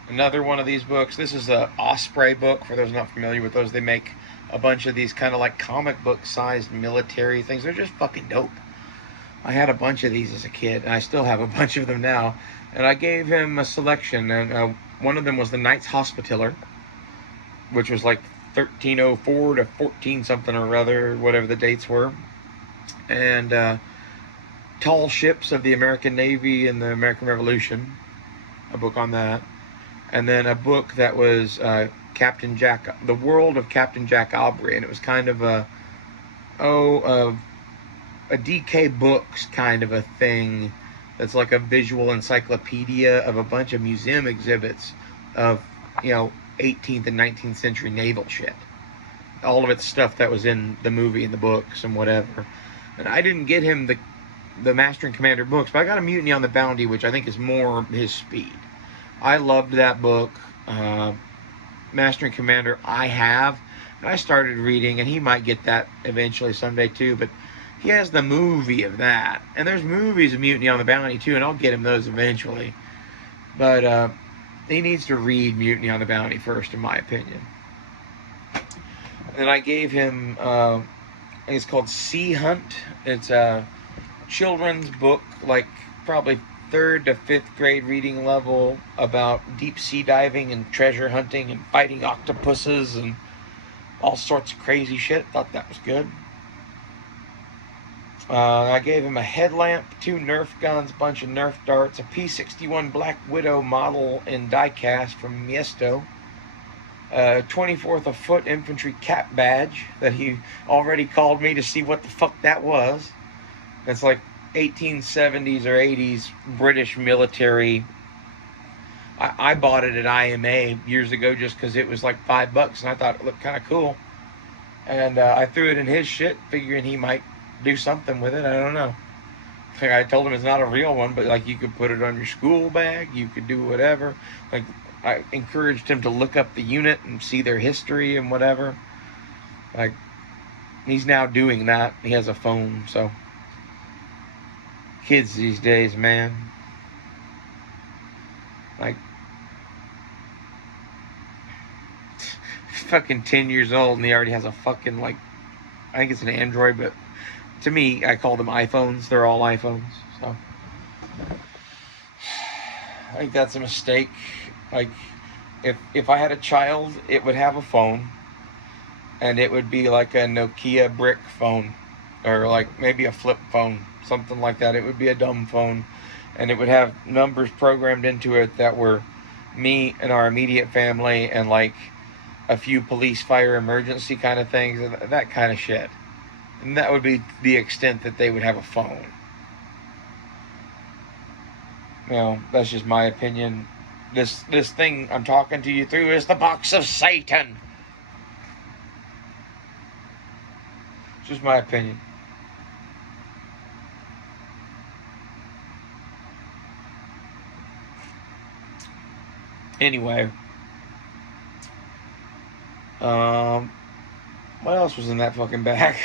Another one of these books. This is the Osprey book. For those not familiar with those, they make a bunch of these kind of like comic book sized military things. They're just fucking dope. I had a bunch of these as a kid, and I still have a bunch of them now. And I gave him a selection, and one of them was the Knights Hospitaller, which was like 1304 to 14 something or other, whatever the dates were. And Tall Ships of the American Navy and the American Revolution, a book on that. And then a book that was Captain Jack, The World of Captain Jack Aubrey, and it was kind of a DK Books kind of a thing. That's like a visual encyclopedia of a bunch of museum exhibits of, 18th and 19th century naval shit. All of it's stuff that was in the movie and the books and whatever. And I didn't get him the Master and Commander books, but I got a Mutiny on the Bounty, which I think is more his speed. I loved that book. Master and Commander I have. And I started reading, and he might get that eventually someday too, but he has the movie of that. And there's movies of Mutiny on the Bounty too, and I'll get him those eventually. But he needs to read Mutiny on the Bounty first, in my opinion. And I gave him, I think it's called Sea Hunt. It's a children's book, like probably 3rd to 5th grade reading level, about deep sea diving and treasure hunting and fighting octopuses and all sorts of crazy shit. Thought that was good. I gave him a headlamp, 2 Nerf guns, bunch of Nerf darts, a P-61 Black Widow model in die-cast from Miesto, 24th a foot infantry cap badge that he already called me to see what the fuck that was. It's like 1870s or 80s British military. I bought it at IMA years ago just because it was like $5 and I thought it looked kind of cool. And I threw it in his shit, figuring he might do something with it. I don't know. I told him it's not a real one, but like you could put it on your school bag, you could do whatever. Like I encouraged him to look up the unit and see their history and whatever. Like he's now doing that. He has a phone, so kids these days, man. Like fucking 10 years old and he already has a fucking, like, I think it's an Android, but to me, I call them iPhones. They're all iPhones, so I think that's a mistake. Like, if I had a child, it would have a phone, and it would be like a Nokia brick phone, or like maybe a flip phone, something like that. It would be a dumb phone, and it would have numbers programmed into it that were me and our immediate family, and like a few police, fire, emergency kind of things, and that kind of shit. And that would be the extent that they would have a phone. That's just my opinion. This thing I'm talking to you through is the box of Satan. It's just my opinion. Anyway. What else was in that fucking bag?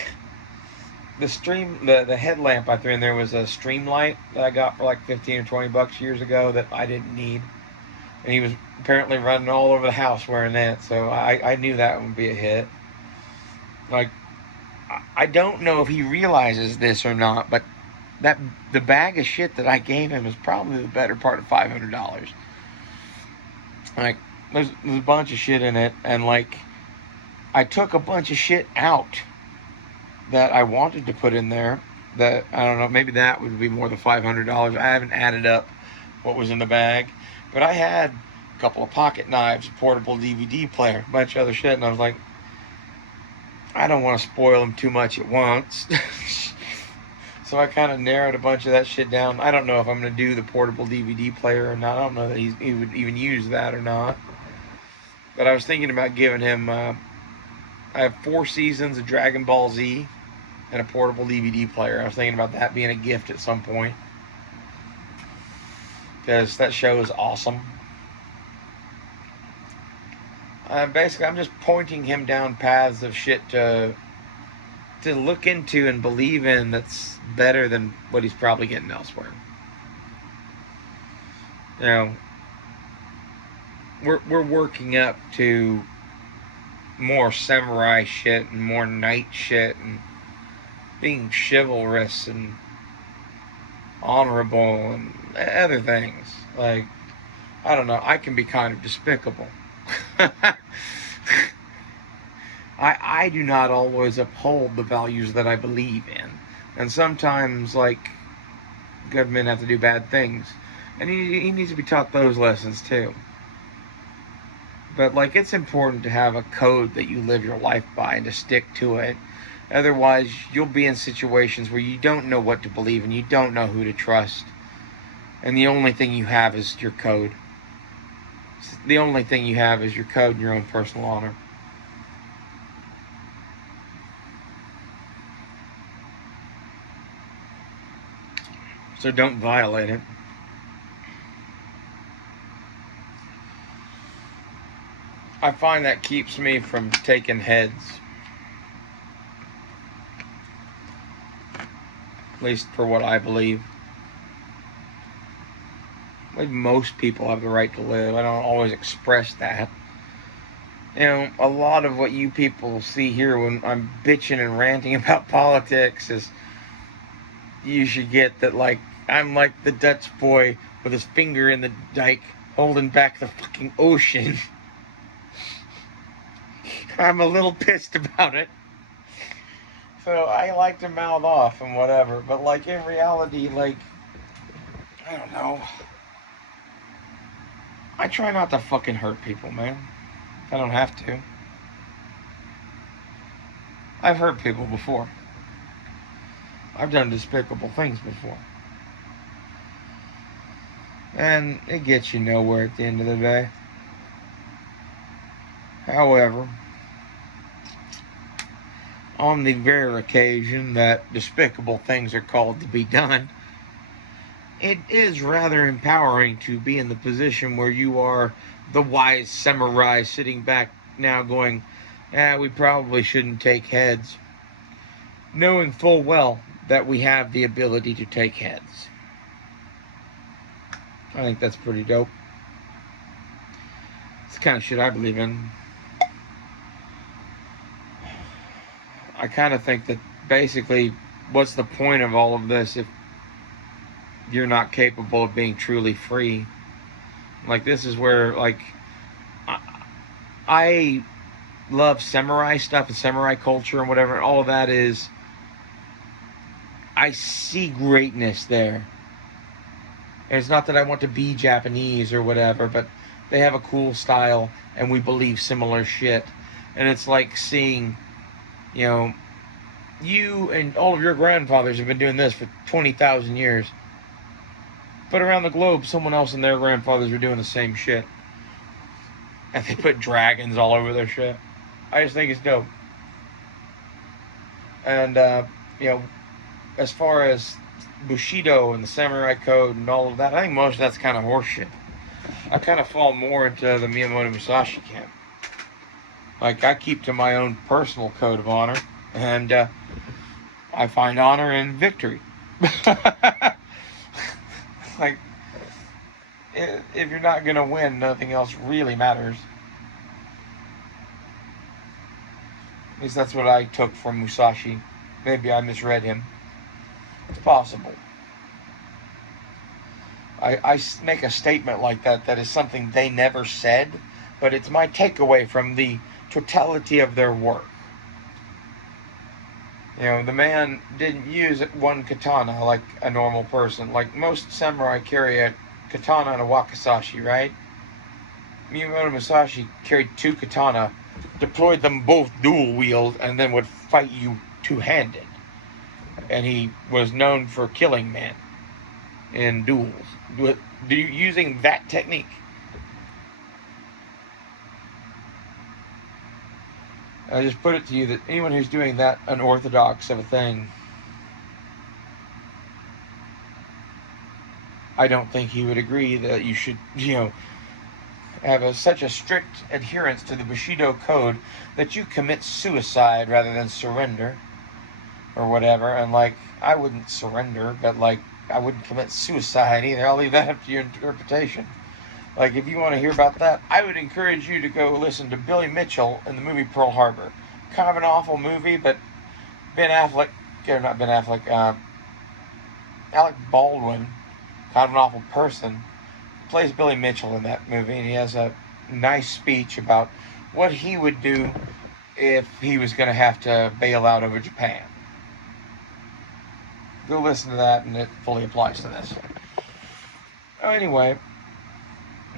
The headlamp I threw in there was a Streamlight that I got for like 15 or 20 bucks years ago that I didn't need. And he was apparently running all over the house wearing that, so I knew that would be a hit. Like, I don't know if he realizes this or not, but the bag of shit that I gave him is probably the better part of $500. Like, there's a bunch of shit in it, and like, I took a bunch of shit out that I wanted to put in there that, I don't know, maybe that would be more than $500. I haven't added up what was in the bag, but I had a couple of pocket knives, a portable DVD player, a bunch of other shit, and I was like, I don't want to spoil him too much at once. So I kind of narrowed a bunch of that shit down. I don't know if I'm going to do the portable DVD player or not. I don't know that he would even use that or not. But I was thinking about giving him, I have 4 seasons of Dragon Ball Z and a portable DVD player. I was thinking about that being a gift at some point, because that show is awesome. Basically, I'm just pointing him down paths of shit to look into and believe in that's better than what he's probably getting elsewhere. we're working up to more samurai shit and more knight shit and being chivalrous and honorable and other things. Like, I don't know, I can be kind of despicable. I do not always uphold the values that I believe in. And sometimes, like, good men have to do bad things. And he needs to be taught those lessons too. But, like, it's important to have a code that you live your life by and to stick to it. Otherwise, you'll be in situations where you don't know what to believe and you don't know who to trust. And the only thing you have is your code. The only thing you have is your code and your own personal honor. So don't violate it. I find that keeps me from taking heads. At least for what I believe. Like, most people have the right to live. I don't always express that. You know, a lot of what you people see here when I'm bitching and ranting about politics is you should get that, like, I'm like the Dutch boy with his finger in the dike holding back the fucking ocean. I'm a little pissed about it. So I like to mouth off and whatever. But, like, in reality, like, I don't know. I try not to fucking hurt people, man. I don't have to. I've hurt people before. I've done despicable things before. And it gets you nowhere at the end of the day. However, on the rare occasion that despicable things are called to be done, it is rather empowering to be in the position where you are the wise samurai sitting back now going, we probably shouldn't take heads. Knowing full well that we have the ability to take heads. I think that's pretty dope. It's the kind of shit I believe in. I kind of think that basically, what's the point of all of this if you're not capable of being truly free? Like, this is where, like, I love samurai stuff and samurai culture and whatever. All of that is, I see greatness there. And it's not that I want to be Japanese or whatever, but they have a cool style and we believe similar shit. And it's like seeing, you know, you and all of your grandfathers have been doing this for 20,000 years. But around the globe, someone else and their grandfathers are doing the same shit. And they put dragons all over their shit. I just think it's dope. And, you know, as far as Bushido and the Samurai Code and all of that, I think most of that's kind of horseshit. I kind of fall more into the Miyamoto Musashi camp. Like, I keep to my own personal code of honor. And I find honor in victory. Like, if you're not going to win, nothing else really matters. At least that's what I took from Musashi. Maybe I misread him. It's possible. I make a statement like that is something they never said, but it's my takeaway from the totality of their work. You know, the man didn't use one katana like a normal person. Like, most samurai carry a katana and a wakizashi, right? Miyamoto Musashi carried two katana, deployed them both dual wield, and then would fight you two-handed. And he was known for killing men in duels, using that technique. I just put it to you that anyone who's doing that unorthodox of a thing, I don't think he would agree that you should, you know, have such a strict adherence to the Bushido code that you commit suicide rather than surrender or whatever. And, like, I wouldn't surrender, but, like, I wouldn't commit suicide either. I'll leave that up to your interpretation. Like, if you want to hear about that, I would encourage you to go listen to Billy Mitchell in the movie Pearl Harbor. Kind of an awful movie, but Ben Affleck, or not Ben Affleck, Alec Baldwin, kind of an awful person, plays Billy Mitchell in that movie, and he has a nice speech about what he would do if he was going to have to bail out over Japan. Go listen to that, and it fully applies to this. Oh, anyway,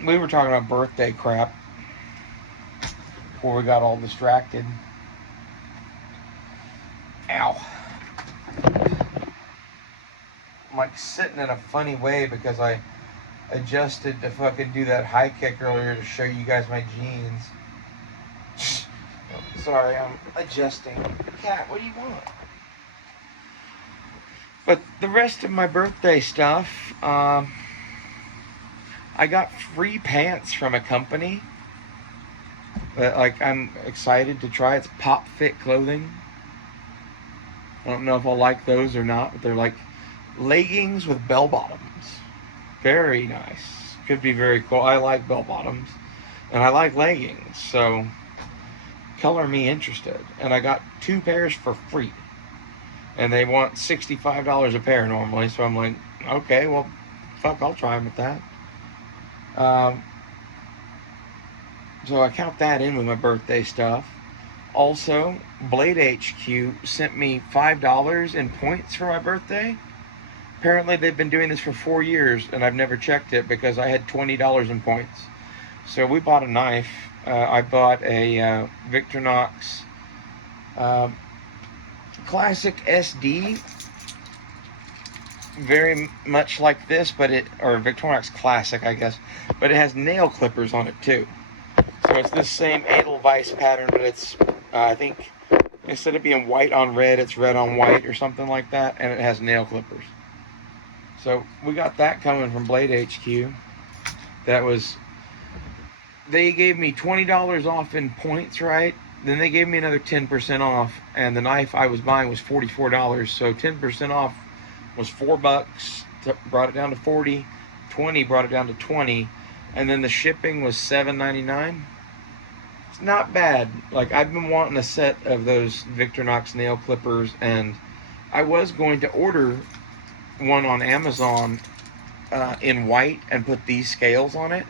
we were talking about birthday crap before we got all distracted. Ow. I'm like sitting in a funny way because I adjusted to fucking do that high kick earlier to show you guys my jeans. Sorry, I'm adjusting. Cat, what do you want? But the rest of my birthday stuff, I got free pants from a company that, like, I'm excited to try. It's Pop Fit Clothing. I don't know if I'll like those or not, but they're like leggings with bell bottoms. Very nice. Could be very cool. I like bell bottoms, and I like leggings, so color me interested. And I got 2 pairs for free. And they want $65 a pair normally, so I'm like, okay, well, fuck, I'll try them with that. So I count that in with my birthday stuff. Also, Blade HQ sent me $5 in points for my birthday. Apparently, they've been doing this for 4 years, and I've never checked it because I had $20 in points. So we bought a knife. I bought a Victorinox Classic SD, very much like this, but or Victorinox Classic, I guess, but it has nail clippers on it too. So it's this same Edelweiss pattern, but it's, I think, instead of being white on red, it's red on white or something like that, and it has nail clippers. So we got that coming from Blade HQ. That was, they gave me $20 off in points, right? Then they gave me another 10% off, and the knife I was buying was $44. So 10% off was $4, brought it down to 40. 20 brought it down to 20, and then the shipping was $7.99. It's not bad. Like, I've been wanting a set of those Victorinox nail clippers, and I was going to order one on Amazon in white and put these scales on it.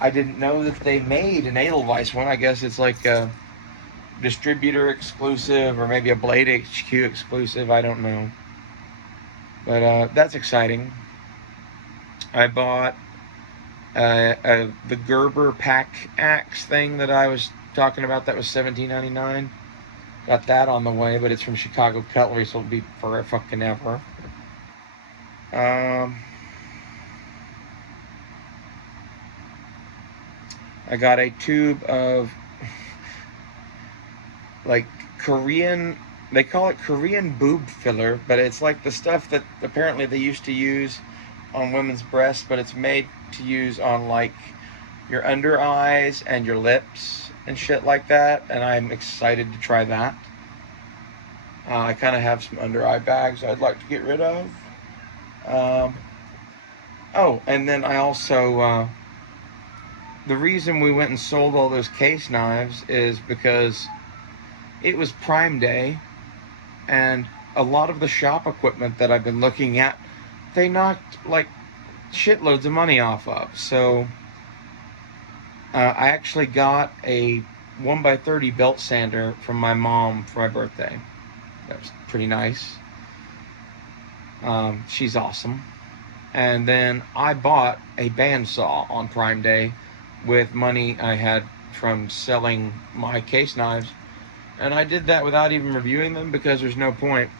I didn't know that they made an Edelweiss one. I guess it's like a distributor exclusive or maybe a Blade HQ exclusive. I don't know. But that's exciting. I bought the Gerber pack axe thing that I was talking about. That was $17.99. Got that on the way, but it's from Chicago Cutlery, so it'll be for fucking ever. I got a tube of like Korean, they call it Korean boob filler, but it's like the stuff that apparently they used to use on women's breasts, but it's made to use on like your under eyes and your lips and shit like that, and I'm excited to try that. I kind of have some under eye bags I'd like to get rid of. Oh, and then I also, the reason we went and sold all those case knives is because it was Prime Day, and a lot of the shop equipment that I've been looking at, they knocked like shitloads of money off of. So I actually got a 1x30 belt sander from my mom for my birthday. That was pretty nice. She's awesome. And then I bought a bandsaw on Prime Day with money I had from selling my case knives. And I did that without even reviewing them because there's no point.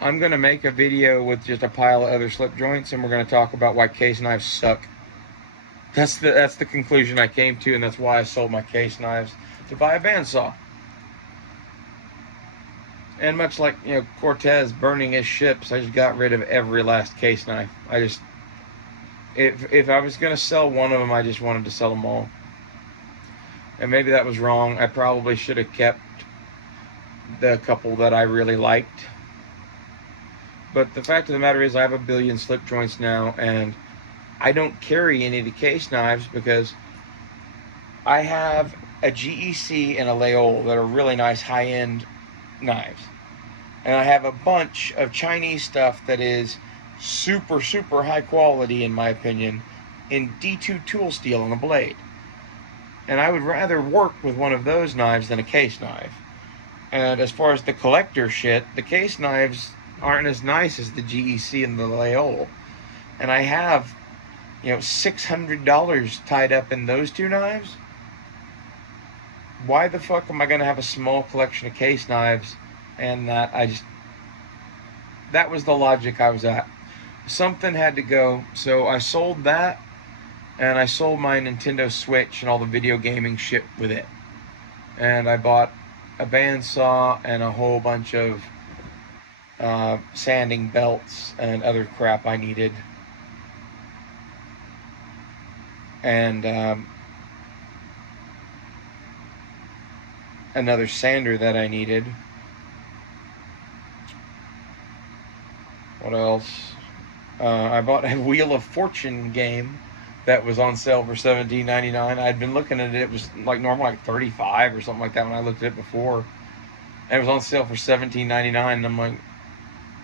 I'm going to make a video with just a pile of other slip joints, and we're going to talk about why case knives suck. That's the conclusion I came to, and that's why I sold my case knives to buy a bandsaw. And much like, you know, Cortez burning his ships, I just got rid of every last case knife. If I was going to sell one of them, I just wanted to sell them all. And maybe that was wrong. I probably should have kept the couple that I really liked. But the fact of the matter is I have a billion slip joints now, and I don't carry any of the case knives because I have a GEC and a Laol that are really nice high-end knives. And I have a bunch of Chinese stuff that is super, super high quality, in my opinion, in D2 tool steel on the blade. And I would rather work with one of those knives than a case knife. And as far as the collector shit, the case knives aren't as nice as the GEC and the Laol. And I have, $600 tied up in those two knives. Why the fuck am I going to have a small collection of case knives? And that was the logic I was at. Something had to go, so I sold that, and I sold my Nintendo Switch and all the video gaming shit with it. And I bought a bandsaw and a whole bunch of sanding belts and other crap I needed. And another sander that I needed. What else? I bought a Wheel of Fortune game that was on sale for $17.99. I'd been looking at it. It was like normal, like $35 or something like that when I looked at it before. And it was on sale for $17.99. And I'm like,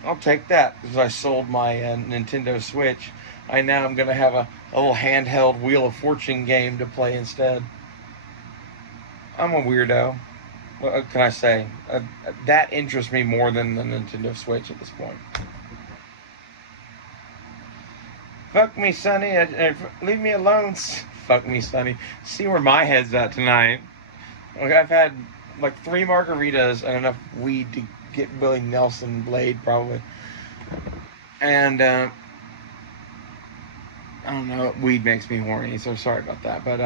I'll take that, because I sold my Nintendo Switch. Now I'm going to have a little handheld Wheel of Fortune game to play instead. I'm a weirdo. What can I say? That interests me more than the Nintendo Switch at this point. Fuck me, Sonny. Leave me alone. Fuck me, Sonny. See where my head's at tonight. Like, I've had like 3 margaritas and enough weed to get Willie Nelson Blade, probably. And I don't know. Weed makes me horny, so sorry about that. But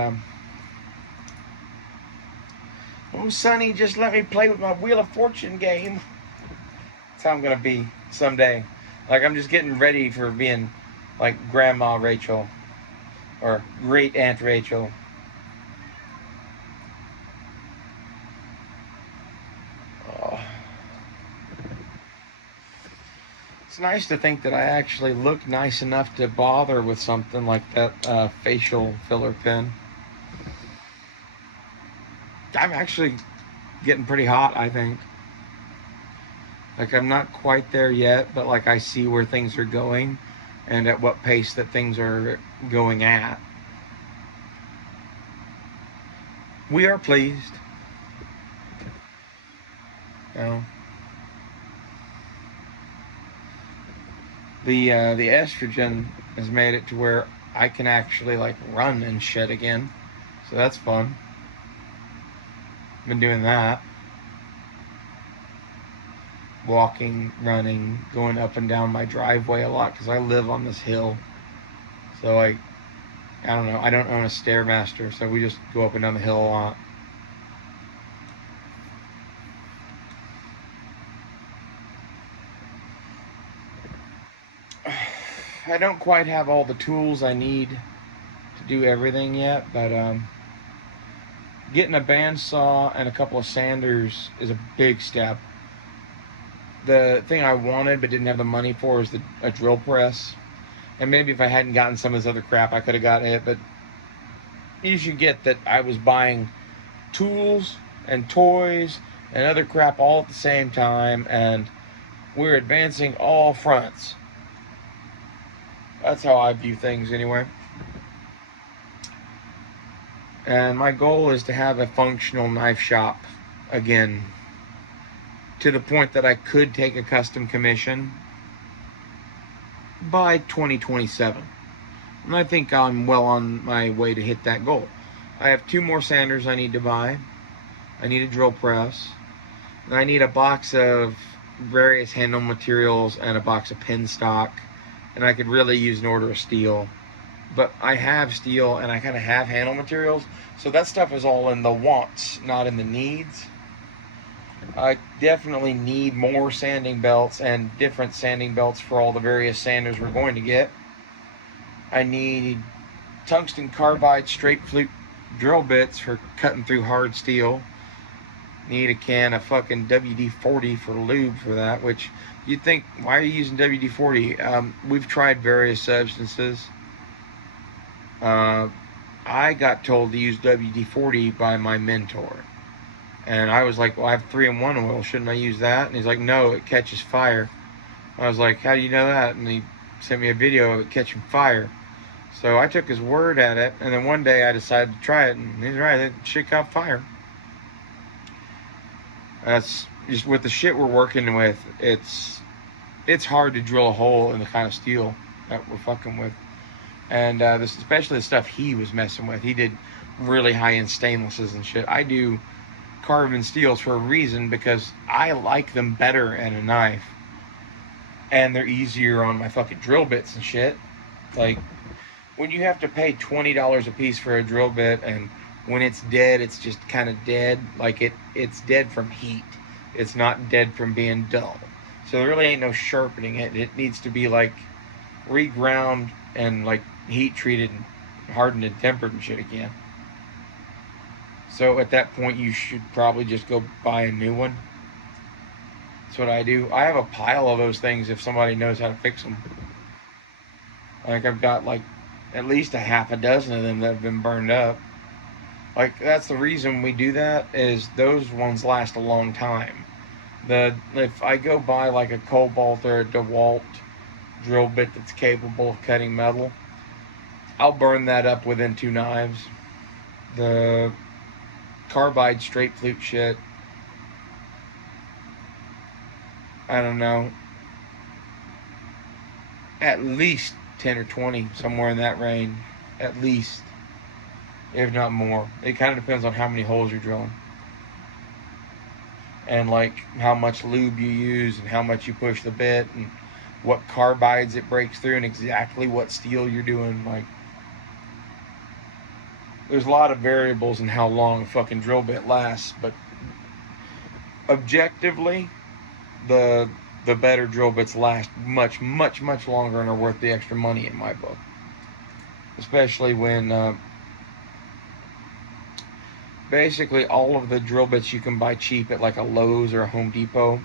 oh, Sonny, just let me play with my Wheel of Fortune game. That's how I'm gonna be someday. Like, I'm just getting ready for being like Grandma Rachel or Great Aunt Rachel. Oh. It's nice to think that I actually look nice enough to bother with something like that facial filler pen. I'm actually getting pretty hot, I think. Like, I'm not quite there yet, but like, I see where things are going and at what pace that things are going at. We are pleased. The estrogen has made it to where I can actually like run and shit again, so that's fun. Been doing that. Walking, running, going up and down my driveway a lot because I live on this hill. So I don't know. I don't own a Stairmaster, so we just go up and down the hill a lot. I don't quite have all the tools I need to do everything yet, but getting a bandsaw and a couple of sanders is a big step. The thing I wanted but didn't have the money for was a drill press. And maybe if I hadn't gotten some of this other crap, I could have gotten it. But you should get that I was buying tools and toys and other crap all at the same time. And we're advancing all fronts. That's how I view things anyway. And my goal is to have a functional knife shop again, to the point that I could take a custom commission by 2027. And I think I'm well on my way to hit that goal. I have 2 more sanders I need to buy. I need a drill press. And I need a box of various handle materials and a box of pin stock. And I could really use an order of steel. But I have steel and I kind of have handle materials. So that stuff is all in the wants, not in the needs. I definitely need more sanding belts and different sanding belts for all the various sanders we're going to get. I need tungsten carbide straight flute drill bits for cutting through hard steel. Need a can of fucking WD-40 for lube for that, which you'd think, why are you using WD-40? We've tried various substances I got told to use WD-40 by my mentor. And I was like, well, I have 3-in-1 oil. Shouldn't I use that? And he's like, no, it catches fire. I was like, how do you know that? And he sent me a video of it catching fire. So I took his word at it. And then one day I decided to try it. And he's right, that shit caught fire. That's just with the shit we're working with. It's hard to drill a hole in the kind of steel that we're fucking with. And this, especially the stuff he was messing with. He did really high-end stainlesses and shit. I do carbon steels for a reason, because I like them better in a knife. And they're easier on my fucking drill bits and shit. Like, when you have to pay $20 a piece for a drill bit, and when it's dead, it's just kind of dead. Like, it's dead from heat. It's not dead from being dull. So there really ain't no sharpening it. It needs to be, like, reground and, like, heat treated and hardened and tempered and shit again. So at that point, you should probably just go buy a new one. That's what I do. I have a pile of those things if somebody knows how to fix them. Like, I've got like at least a half a dozen of them that have been burned up. Like, that's the reason we do that, is those ones last a long time. If I go buy like a Cobalt or a DeWalt drill bit that's capable of cutting metal, I'll burn that up within 2 knives. The carbide straight flute shit, I don't know, at least 10 or 20, somewhere in that range, at least, if not more. It kind of depends on how many holes you're drilling, and like how much lube you use, and how much you push the bit, and what carbides it breaks through, and exactly what steel you're doing. Like, there's a lot of variables in how long a fucking drill bit lasts, but objectively, the better drill bits last much, much, much longer and are worth the extra money in my book. Especially when basically all of the drill bits you can buy cheap at like a Lowe's or a Home Depot,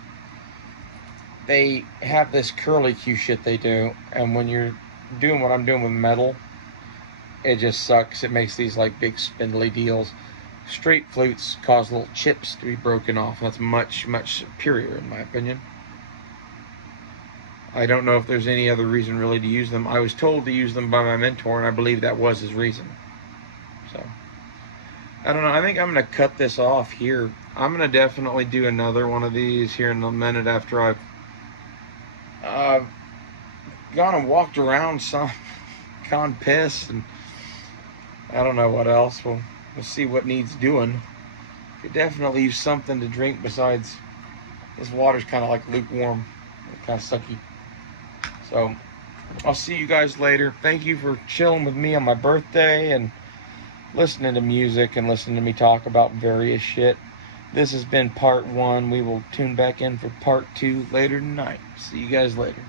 they have this curly Q shit they do, and when you're doing what I'm doing with metal, it just sucks. It makes these like big spindly deals. Straight flutes cause little chips to be broken off. That's much, much superior in my opinion. I don't know if there's any other reason really to use them. I was told to use them by my mentor, and I believe that was his reason. So, I don't know. I think I'm going to cut this off here. I'm going to definitely do another one of these here in a minute after I've gone and walked around some, gone piss, and I don't know what else. We'll see what needs doing. Could definitely use something to drink besides, this water's kind of like lukewarm, kind of sucky. So I'll see you guys later. Thank you for chilling with me on my birthday and listening to music and listening to me talk about various shit. This has been part 1. We will tune back in for part 2 later tonight. See you guys later.